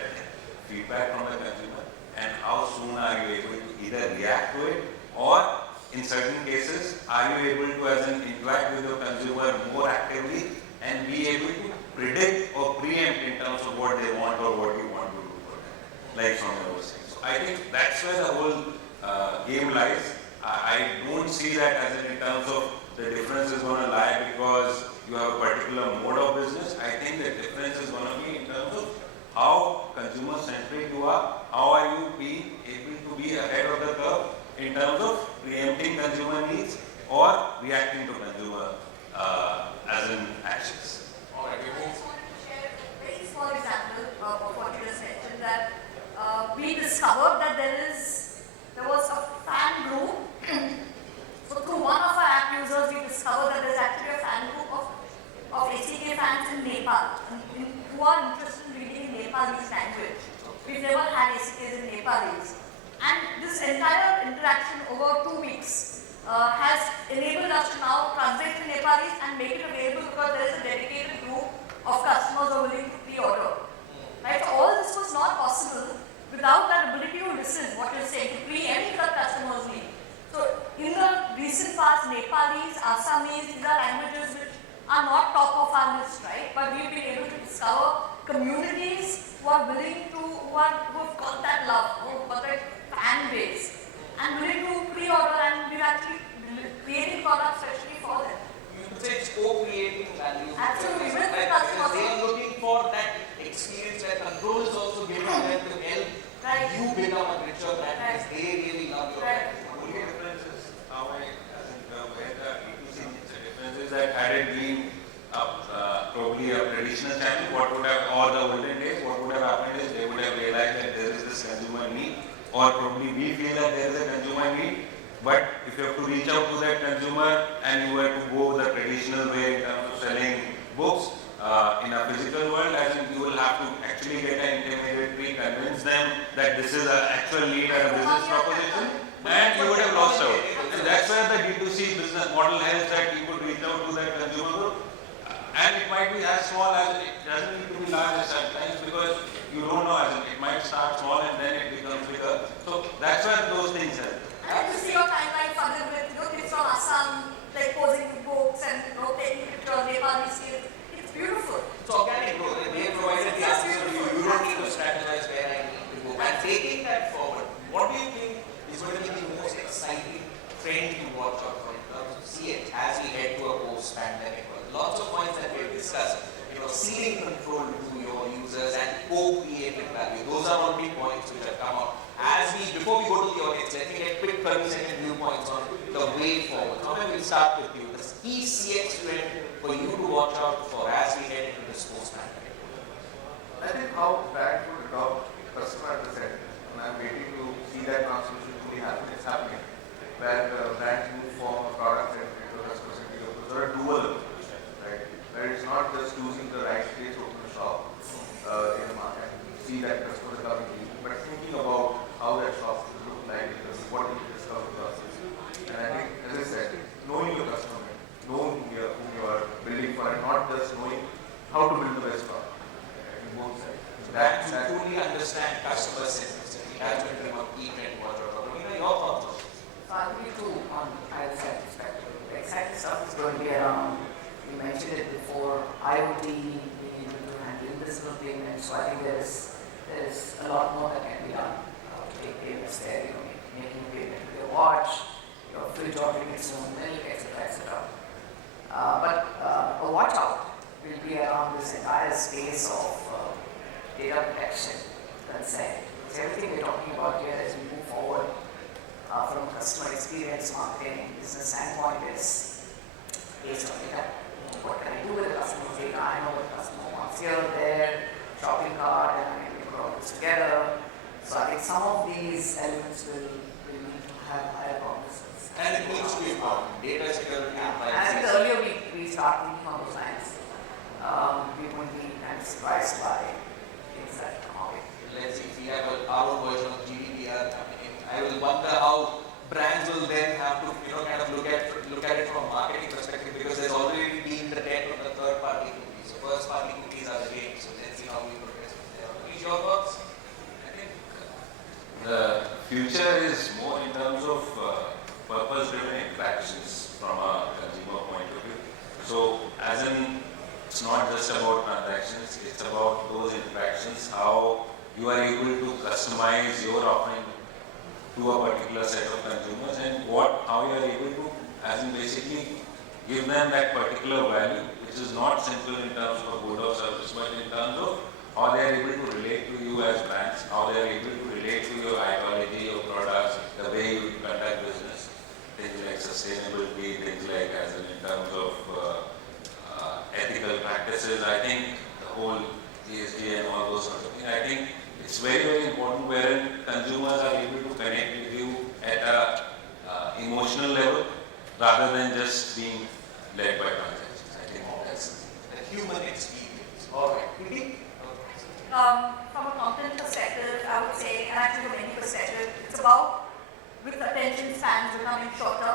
feedback from the consumer, and how soon are you able to either react to it, or in certain cases, are you able to as an interact with your consumer more actively and be able to predict or preempt in terms of what they want or what you want to do for them, like from your side. So I think that's where the whole game lies. I don't see that as in terms of the difference is going to lie because you have a particular mode of business. I think the difference is going to be in terms of how consumer-centric you are, how are you being able to be ahead of the curve in terms of preempting consumer needs or reacting to consumer as in actions. Alright, we I just wanted to share a very small example of what you just mentioned, that we discovered that there was a fan group. So through one of our app users, we discovered that there's actually a fan group of ACK fans in Nepal who are interested in reading in Nepalese language. We've never had ACKs in Nepalese. And this entire interaction over 2 weeks has enabled us to now translate to Nepalese and make it available because there is a dedicated group of customers who are willing to pre-order. Right? So all this was not possible without that ability to listen, what you're saying, to preempt the customer's need. So in the recent past, Nepalese, Assamese, these are languages which are not top of our list, right? But we've been able to discover communities who are willing to, who have got that love, who have got that fan base, and willing to pre-order, and we're actually creating products especially for them. You could say it's co-creating value. Absolutely, with the Because customers. they are looking for that experience where control is also given to them to help you become a richer brand because they really love your brand. The only difference is how where the B2C makes a difference is that had it been probably a traditional channel, what would have, or the olden days, what would have happened is they would have realized that there is this consumer need, or probably we feel that there is a consumer need, but if you have to reach out to that consumer and you have to go the traditional way in terms of selling books in a physical world, as in you will have to actually get an intermediary, convince them that this is an actual need and a business proposition, and you would have lost out. And that's where the D2C business model helps, that you could reach out to that consumer group. And it might be as small as, it doesn't need to be large sometimes, because you don't know, as in it might start small and then it becomes bigger. So that's where those things help. And to see your timeline further with kids from Assam like posing with books and taking pictures, Nepali skills. It's beautiful. It's organic growth. They provided the answer, so you don't need to strategize where I need to go. And taking that forward, what do you think is going to be the most exciting trend to watch out for in terms of CX as we head to a post-pandemic world? Lots of points that we've discussed. Ceiling control to your users and co-created value. Those are all big points which have come out. Before we go to the audience, let me get quick 30-second viewpoints on the way forward. Soumya, we'll start with you. The key CX trend for you to watch out for as we head into this post-pandemic. I think how brands would adopt customer at the center, and I'm waiting to see that transformation truly happen. It's happening, where brands move from a product centric to customer centric. Those are dual, right? Where it's not just choosing the going to be around, we mentioned it before, IoT, being able to handle invisible payments. So I think there's a lot more that can be done to take payments there, making payment with your watch, your fridge ordering its own milk, etc., etc. But watch out will be around this entire space of data protection, consent. Because everything we're talking about here as we move forward from a customer experience marketing business standpoint is based on data. What can I do with the customer's data? I know what the customer wants here, there, shopping cart, and I'm going to put all this together. So I think some of these elements will need to have higher cognizance. And it needs to be important. Data security and And I think earlier we started thinking on those lines. We would be kind of surprised by things that come out. Let's see if we have our own version of GDPR coming in. I will wonder how brands will then have to, kind of look at it from a marketing perspective, because there's already been the debt of the third-party cookies. So first-party cookies are the game. So let's see how we progress from there. Manish, your thoughts? I think the future is more in terms of purpose-driven interactions from a consumer point of view. So, as in, it's not just about transactions, it's about those interactions, how you are able to customize your offering to a particular set of consumers, and how you are able to, as in basically, give them that particular value, which is not simple in terms of good or service, but in terms of how they are able to relate to you as brands, how they are able to relate to your ideology, your products, the way you conduct business, things like sustainability, things like as in terms of ethical practices. I think the whole ESG and all those sorts of things, I think it's very, very important wherein consumers are able to connect with you at a emotional level rather than just being led by transactions. I think that's the human experience. All right. Preeti? From a content perspective, I would say, and actually from any perspective, it's about with attention spans becoming shorter,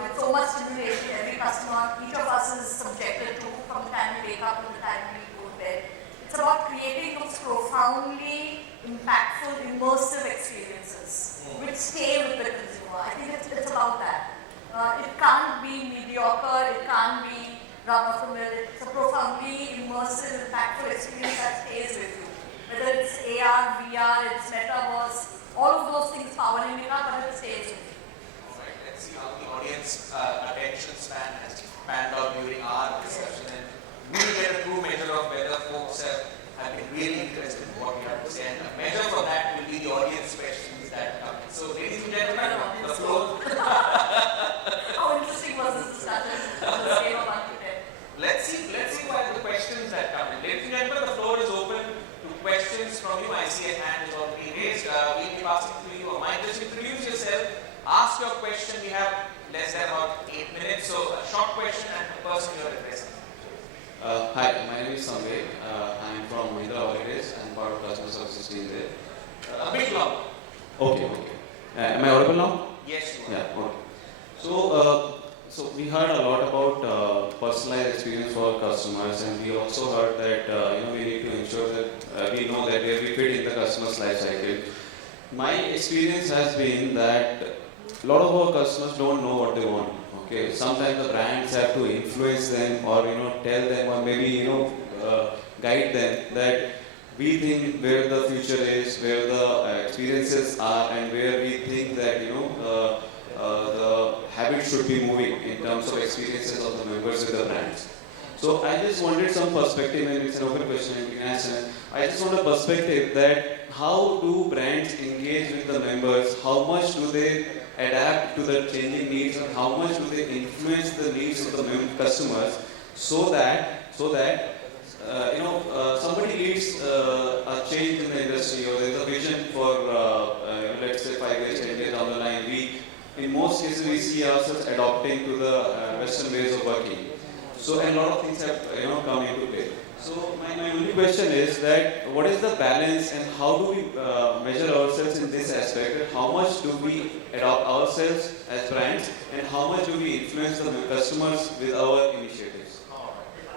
with so much stimulation, every customer, each of us is subjected to from the time we wake up to the time we go to bed. It's about creating those profoundly impactful, immersive experiences which stay with the consumer. I think it's about that. It can't be mediocre, it can't be run of the mill. It's a profoundly immersive, impactful experience that stays with you. Whether it's AR, VR, it's metaverse, all of those things powering it up, but it stays with you. Alright, let's see how the audience attention span has panned out during our discussion, and we'll get a true measure of whether folks have been really interested in what we have to say. And a measure for that will be the audience questions that come in. So, ladies and gentlemen, the floor. How interesting was this discussion on the scale of 1 to 10? Let's see what are the questions that come in. Ladies and gentlemen, the floor is open to questions from you. I see a hand is already raised. We'll be passing to you a mic. Just introduce yourself, ask your question. We have less than about 8 minutes. So a short question and the person you're addressing. Hi, my name is Soumya. I'm from Mahindra Holidays and part of customer services team there. A bit long. Okay. Am I audible now? Yes, you are. Yeah, okay. So we heard a lot about personalized experience for our customers, and we also heard that we need to ensure that we know that we fit in the customer's life cycle. My experience has been that a lot of our customers don't know what they want. Okay, sometimes the brands have to influence them, or tell them, or maybe guide them that we think where the future is, where the experiences are, and where we think that the habit should be moving in terms of experiences of the members with the brands. So I just wanted some perspective, and it's an open question you can answer. I just want a perspective that how do brands engage with the members, how much do they adapt to the changing needs, and how much do they influence the needs of the customers, so that somebody leads a change in the industry, or there's a vision for let's say 5 years, 10 years down the line. In most cases, we see ourselves adopting to the Western ways of working. So, and a lot of things have come into play. So, my only question is that what is the balance, and how do we measure ourselves in this aspect? How much do we adopt ourselves as brands, and how much do we influence the customers with our initiatives?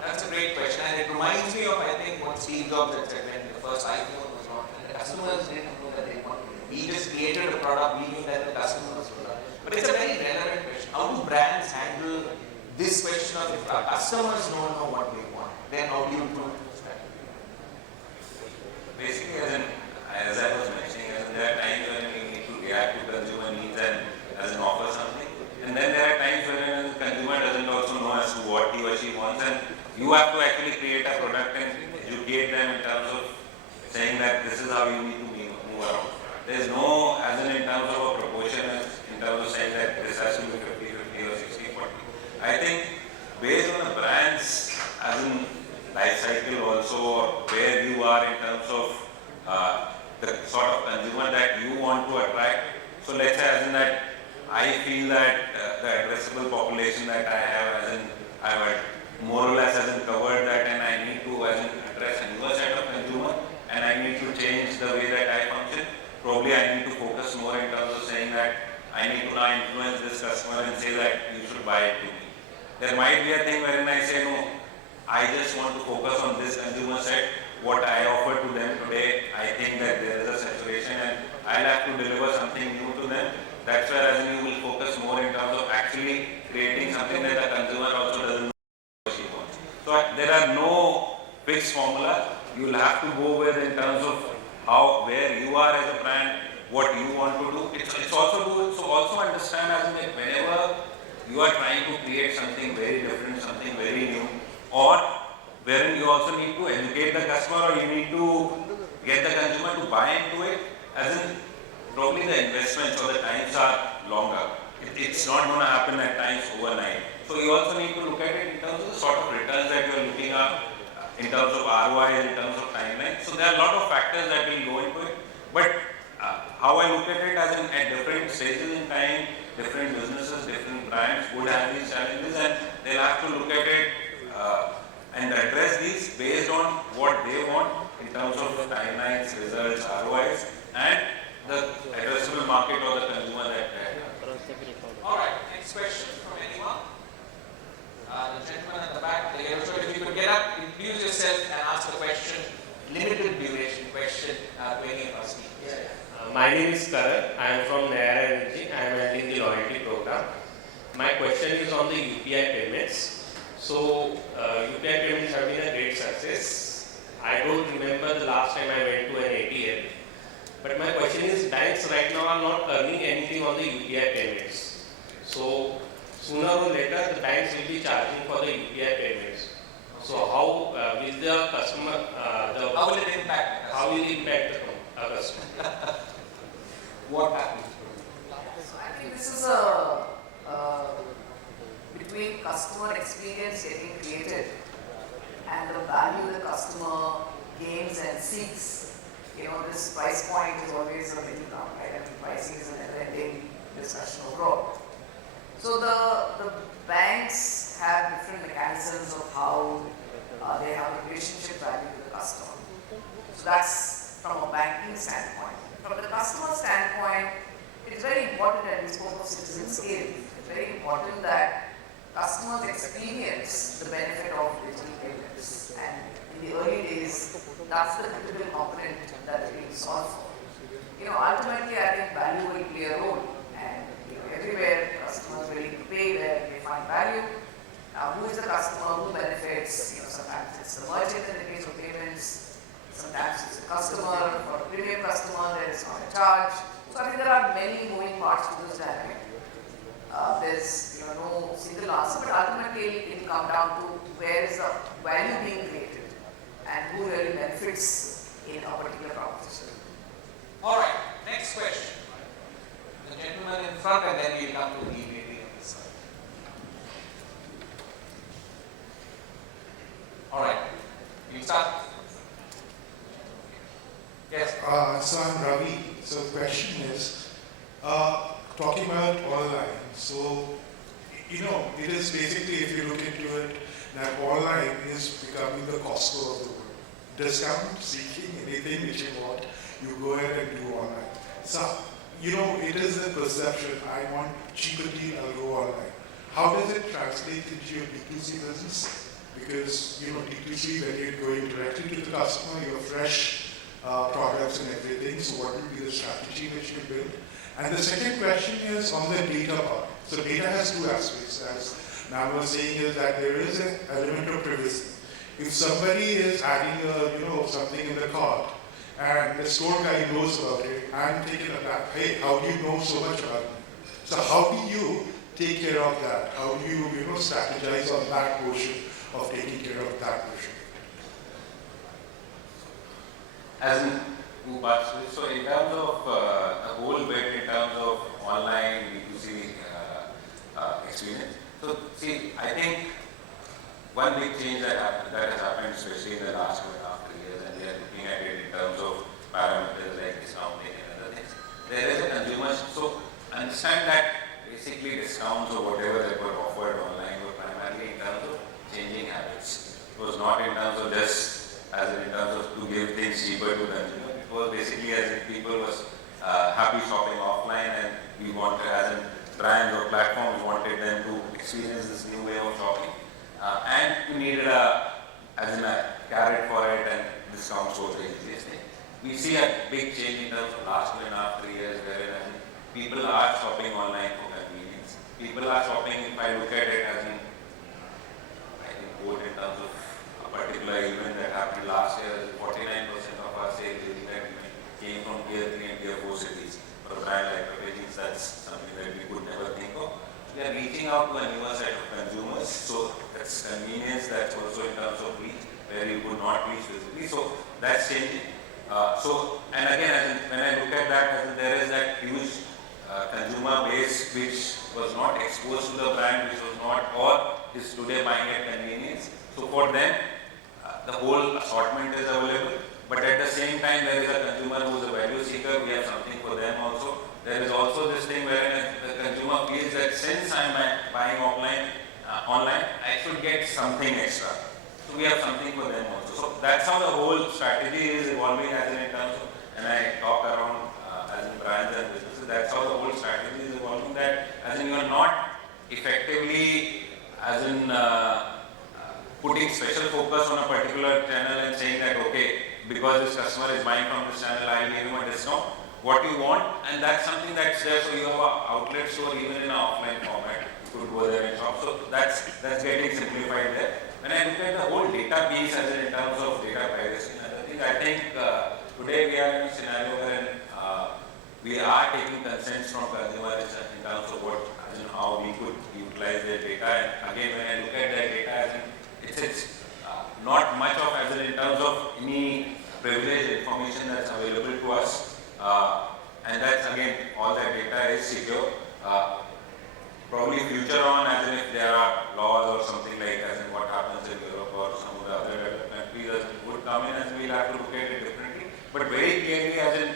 That's a great question, and it reminds me of, I think, what Steve Jobs had said when the first iPhone was launched. The customers didn't know that they wanted it. We just created a product, we knew that the customers would love it. But it's a very relevant question. How do brands handle this question of if our customers don't know what they want, then how do you do it? Basically, as I was mentioning, there are times when we need to react to consumer needs and as an offer something, and then there are times when the consumer doesn't also know as to what he or she wants, and you have to actually create a product and educate them in terms of saying that this is how you need to move around. There is no, as in terms of a proportion, in terms of saying that this has to be 50-50 or 60-40. I think based on the brand's as in life cycle also, or where you are in terms of the sort of consumer that you want to attract. So let's say as in that I feel that the addressable population that I have, as in I have more or less as in covered that, and I need to as in address a newer set of consumer, and I need to change the way that I function. Probably I need to focus more in terms of saying that I need to now influence this customer and say that you should buy it to me. There might be a thing wherein I say no, I just want to focus on this consumer set. What I offer to them today, I think that there is a saturation and I'll have to deliver something new to them. That's where as in you will focus more in terms of actually creating something that the consumer also doesn't know what she wants. So there are no fixed formula. You will have to go with in terms of where you are as a brand, what you want to do. It's also understand as in that whenever you are trying to create something very different, something very new, or wherein you also need to educate the customer, or you need to get the consumer to buy into it, as in probably the investments or the times are longer. It's not going to happen at times overnight. So you also need to look at it in terms of the sort of returns that you are looking at, in terms of ROI, in terms of timeline. So there are a lot of factors that will go into it. But how I look at it as in at different stages in time, different businesses, different brands would have these challenges, and they'll have to look at it and address these based on what they want in terms of timelines, results, ROIs, and the addressable market or the consumer that they have. Alright, next question from anyone? The gentleman in the back, so if you could get up, introduce yourself and ask a question, limited duration question to any of us. My name is Karan. I am from Nayara Energy. I am handling the loyalty program. My question is on the UPI payments. So, UPI payments have been a great success. I don't remember the last time I went to an ATM. But my question is, banks right now are not earning anything on the UPI payments. So, sooner or later, the banks will be charging for the UPI payments. So, how will the customer, how will it impact us? How will it impact the customer? What happens? So I think this is between customer experience getting created and the value the customer gains and seeks. You know, this price point is always a middle ground, right? I mean, pricing is an never-ending discussion overall. So the banks have different mechanisms of how they have a relationship value with the customer. So that's from a banking standpoint. From the customer standpoint, it is very important, and we spoke of citizen scale, it's very important that customers experience the benefit of digital payments. And in the early days, that's the critical component that we solve for. You know, ultimately, I think value will play a role, and everywhere customers willing to pay where they find value. Who is the customer? Who benefits? You know, sometimes it's the merchant in the case of payments. Sometimes it's a customer, for a premium customer, there is not a charge. So I think there are many moving parts to this dynamic. There's no single answer, but ultimately it will come down to where is the value being created and who really benefits in a particular proposition. Alright, next question. The gentleman in front, and then we'll come to the lady on this side. Alright, we'll start. Yes. So I'm Ravi. So the question is, talking about online. So, it is basically, if you look into it, that online is becoming the Costco of the world. Discount, seeking anything which you want, you go ahead and do online. So, it is a perception, I want cheaper deal, I'll go online. How does it translate into your D2C business? Because, D2C, when you're going directly to the customer, you're fresh products and everything, so what will be the strategy which you build? And the second question is on the data part. So data has two aspects, as Now what I'm saying is that there is an element of privacy. If somebody is adding something in the cart and the store guy knows about it, I'm taken aback. Hey, how do you know so much about me? So how do you take care of that? How do you, strategize on that portion of taking care of that portion? As in two parts, so in terms of the whole bit, in terms of online B2C experience, so see, I think one big change that has happened, especially in the last 2.5 years, and we are looking at it in terms of parameters like discounting and other things. There is a consumer, so understand that basically discounts or whatever that were offered online were primarily in terms of changing habits. It was not in terms of just in terms of to give things cheaper to consumer. It was basically as if people was happy shopping offline, and we wanted, as in brands or platforms, wanted them to experience this new way of shopping. And we needed a carrot for it, and discounts was the easiest thing. We see a big change in terms of last 2.5 to 3 years, wherein people are shopping online for convenience. People are shopping, if I look at it as in, I think both in terms of a particular event that happened last year, 49% of our sales during that event came from tier 3 and tier 4 cities. For a brand like Pepe, that's something that we could never think of. We are reaching out to a newer set of consumers, so that's convenience, that's also in terms of reach, where you could not reach physically, so that's changing. And again, when I look at that, there is that huge consumer base which was not exposed to the brand, which was not, or is today buying at convenience. So for them, the whole assortment is available, but at the same time, there is a consumer who is a value seeker, we have something for them also. There is also this thing where the consumer feels that since I am buying online, I should get something extra. So we have something for them also. So that's how the whole strategy is evolving as in terms of, and I talk around as in brands and businesses, that's how the whole strategy is evolving, that as in you are not effectively as in putting special focus on a particular channel and saying that okay, because this customer is buying from this channel, I will give him a discount. What you want, and that's something that's there, so you have an outlet store even in an offline format, you could go there and shop, so that's getting simplified there. When I look at the whole data piece as in terms of data privacy and other things, I think today we are in a scenario where we are taking consents from consumers in terms of what, as in how we could utilize their data, and again when I look at their data, as in it's not much of as in terms of any privileged information that's available to us. And that's again, all that data is secure. Probably future on, as in if there are laws or something like as in what happens in Europe or some of the other developed countries would come in, and we'll have to look at it differently. But very clearly, as in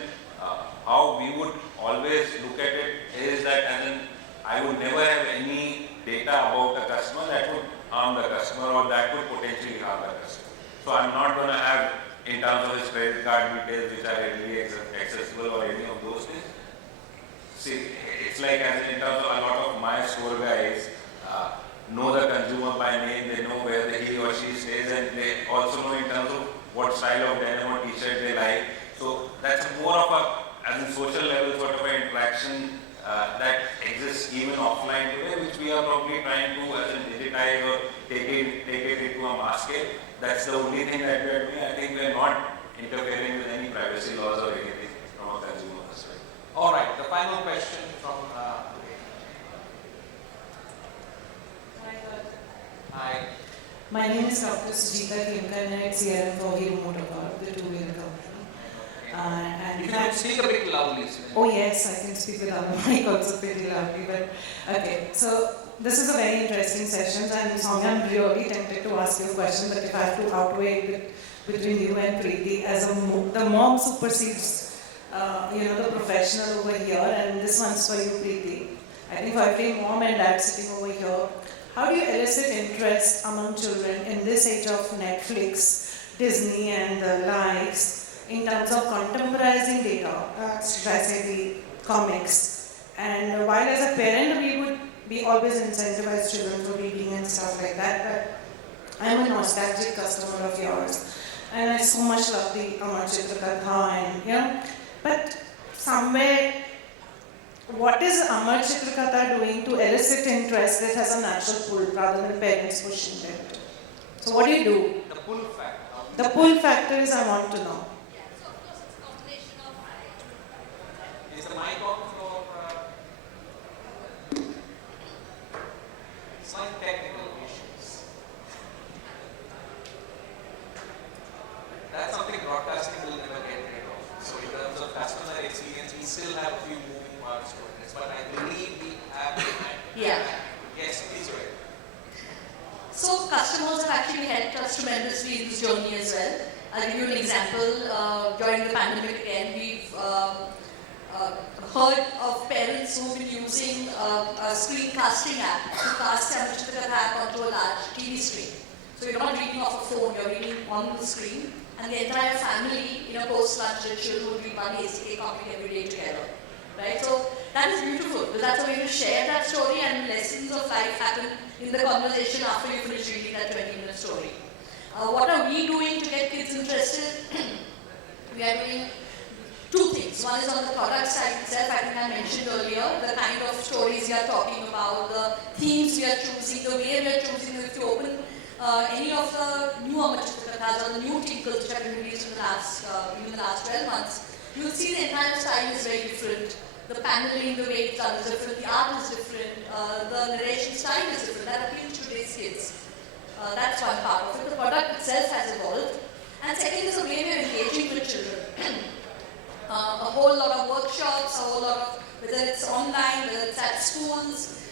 how we would always look at it is that as in I would never have any data about the customer that would harm the customer or that would potentially harm the customer. So I'm not going to have in terms of his credit card details which are readily accessible or any of those things. See, it's like as in terms of a lot of my store guys know the consumer by name, they know where he or she stays, and they also know in terms of what style of denim or t-shirt they like. So that's more of a, as in social level sort of an interaction that exists even offline today, which we are probably trying to as in digitize or take it into a mass scale. That's the only thing that we are doing. I think we are not interfering with any privacy laws or anything from a consumer perspective. All right, the final question from Hi. My name is Dr. Chitra, and I'm CRM for Hero Motorcar, the two-wheeler company. You can speak a bit loudly. Oh yes, I can speak without a mic also pretty loudly, but okay. So this is a very interesting session, and Soumya, I'm really tempted to ask you a question, but if I have to outweigh it between you and Preeti, as the mom supersedes, the professional over here, and this one's for you, Preeti. I think for every mom and dad sitting over here, how do you elicit interest among children in this age of Netflix, Disney, and the likes in terms of contemporizing data, should I say the comics? And while as a parent, we would be always incentivize children for reading and stuff like that, but I'm a nostalgic customer of yours, and I so much love the Amar, Chitra, Katha, and but somewhere what is Amar Chitra Katha doing to elicit interest that has a natural pull rather than parents pushing them? So what do you do? The pull factor. The pull factor is I want to know. So of course it's a combination of. Is the mic on for slight technical issues? That's something broadcasting will never get rid of. So in terms of customer experience, we still have a few moving parts to this, but I believe we have. Yeah. Yes, please go ahead. So customers have actually helped us tremendously in this journey as well. I'll give you an example. During the pandemic again, we've heard of parents who've been using a screencasting app to cast Amar Chitra Katha onto a large TV screen. So you're not reading off a phone, you're reading on the screen, and the entire family in a post-lunch ritual would be one ACK copying every day together. Right? So that is beautiful, because that's a way to share that story, and lessons of life happen in the conversation after you finish reading that 20-minute story. What are we doing to get kids interested? We are doing two things. One is on the product side itself. I think I mentioned earlier the kind of stories we are talking about, the themes we are choosing, the way we are choosing. If you open any of the new Amar Chitra Kathas or the new tinkles which have been released in the last, even the last 12 months, you will see the entire style is very different. The paneling, the way it's done is different, the art is different, the narration style is different. That appeals to today's kids. That's one part of it. The product itself has evolved. And second is the way we are engaging with children. A whole lot of workshops, a whole lot of, whether it's online, whether it's at schools,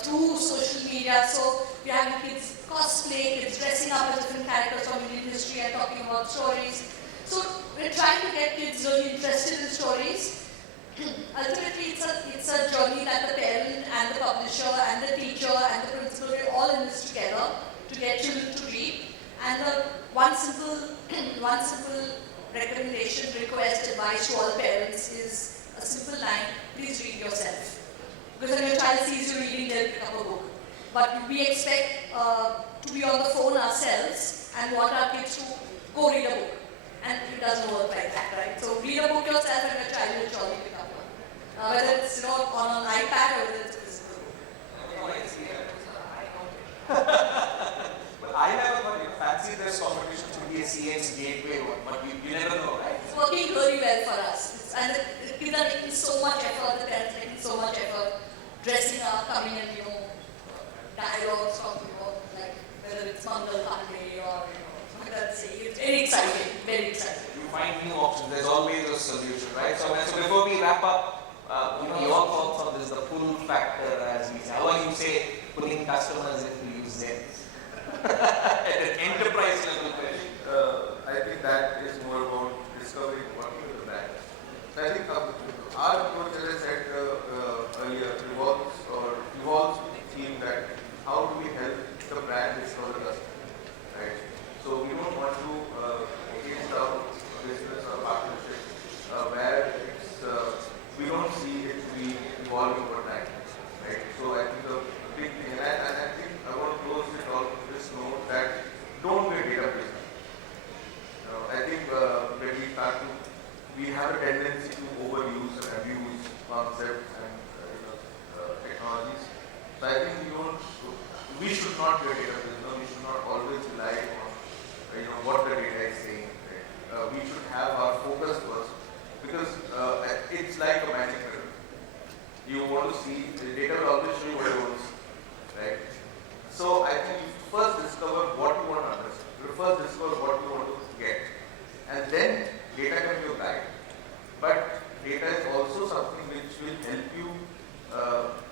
through social media. So we have kids cosplay, kids dressing up as different characters from Indian history and talking about stories. So we're trying to get kids really interested in stories. Ultimately, it's a journey that the parent and the publisher and the teacher and the principal, we're all in this together to get children to read. And the one simple recommendation, request, advice to all parents is a simple line: please read yourself. Because when your child sees you reading, they'll pick up a book. But we expect to be on the phone ourselves and want our kids to go read a book. And it doesn't work like that, right? So read a book yourself and your child will surely pick up one. Whether it's on an iPad or whether it's a physical book. But I never thought, fancy this competition to be a CX gateway one, but you never know, right? It's working really well for us. And the kids are taking so much effort, the parents are taking so much effort, dressing up, coming and, dialogues, talking about, like, whether it's Mangal Pandey or, let's say, it's very exciting, very exciting. You find new options, there's always a solution, right? So before we wrap up, your thoughts on this, the pull factor, as we say. How are you pulling customers into use them? At an enterprise level question. I think that is more about discovering working with the brand. So I think our approach, as I said earlier, revolves with the theme that how do we help the brand discover the customer, right? So we don't want to engage our business or partnership where we don't see it to be evolving over time, right? So I think the big thing, and I think I want to close it all with this note that don't be a data business. I think when we have a tendency to overuse and abuse concepts and technologies. So I think we should not be a data business. We should not always rely on what the data is saying. Right? We should have our focus first, because it's like a magic mirror. You want to see, the data will always show you what you want to see, right? So I think you first discover what you want to understand. You first discover what you want to get. And then data can be a guide. But data is also something which will help you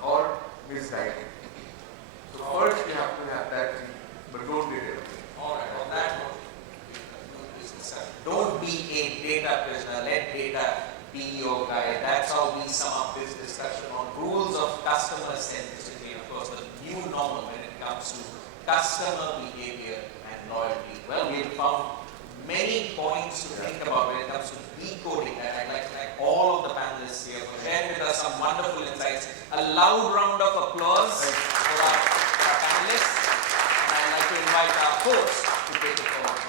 or misguide you. So first you have to have that thing, but don't be data. Alright, on that note, don't be a data prisoner, let data be your guide. That's how we sum up this discussion on rules of customer centricity, and of course the new normal when it comes to customer behavior and loyalty. Well, we have found many points to think about when it comes to decoding, and I'd like to thank all of the panelists here for sharing with us some wonderful insights. A loud round of applause for our panelists, and I'd like to invite our host to take it forward.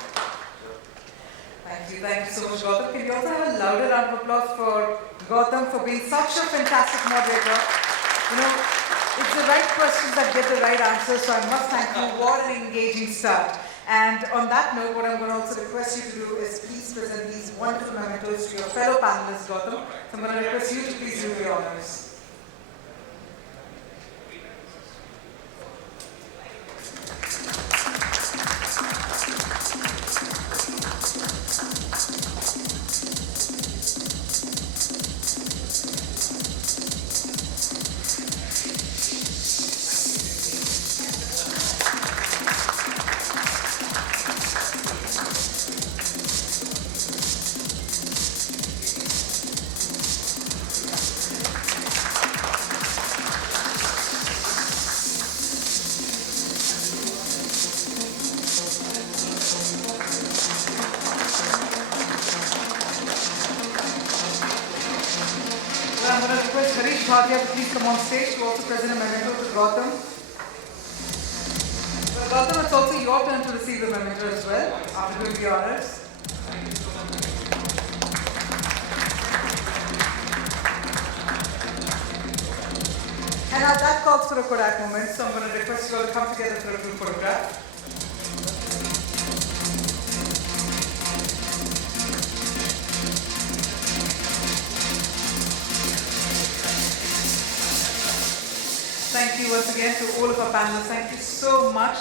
Thank you so much, Gautam. Can we also have a louder round of applause for Gautam for being such a fantastic moderator. You know, it's the right questions that get the right answers, so I must thank you. What an engaging start. And on that note, what I'm going to also request you to do is please present these wonderful mementos to your fellow panelists, Gautam. So I'm going to request you to please do the honors. Please come on stage to also present a memento to Gautam. Well, Gautam, it's also your turn to receive the memento as well, after doing the honors. And now that calls for a Kodak moment, so I'm going to request you all to come together for a group photograph. Thank you once again to all of our panelists. Thank you so much.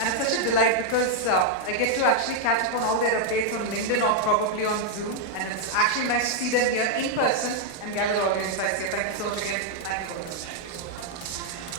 And it's such a delight because I get to actually catch up on all their updates on LinkedIn or probably on Zoom. And it's actually nice to see them here in person and gather audience size here. Thank you so much again. Thank you for this.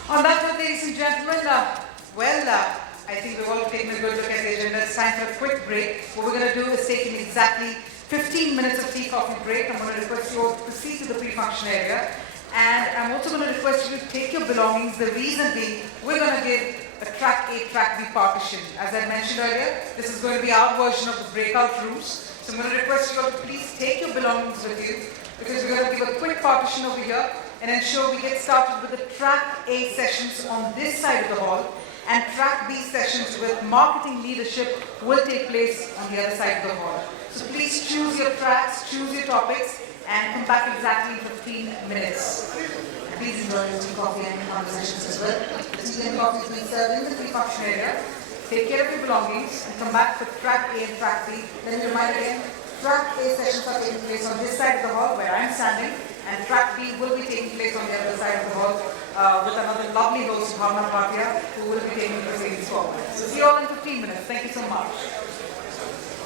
On that note, ladies and gentlemen, I think we've all taken a good look at the agenda. It's time for a quick break. What we're going to do is take an exactly 15 minutes of tea coffee break. I'm going to request you all to proceed to the pre-function area. And I'm also going to request you to take your belongings. The reason being, we're going to give a track A, track B partition. As I mentioned earlier, this is going to be our version of the breakout rooms. So I'm going to request you all to please take your belongings with you, because we're going to give a quick partition over here and ensure we get started with the track A sessions on this side of the hall, and track B sessions with marketing leadership will take place on the other side of the hall. So please choose your tracks, choose your topics, and come back exactly in 15 minutes. And please enjoy your tea, coffee, and conversations as well. The tea and coffee is being served in the pre-function area. Take care of your belongings and come back for track A and track B. Let me remind again, track A sessions are taking place on this side of the hall where I'm standing, and track B will be taking place on the other side of the hall with another lovely host, Bhavna Bhatia, who will be taking the proceedings forward. So see you all in 15 minutes. Thank you so much.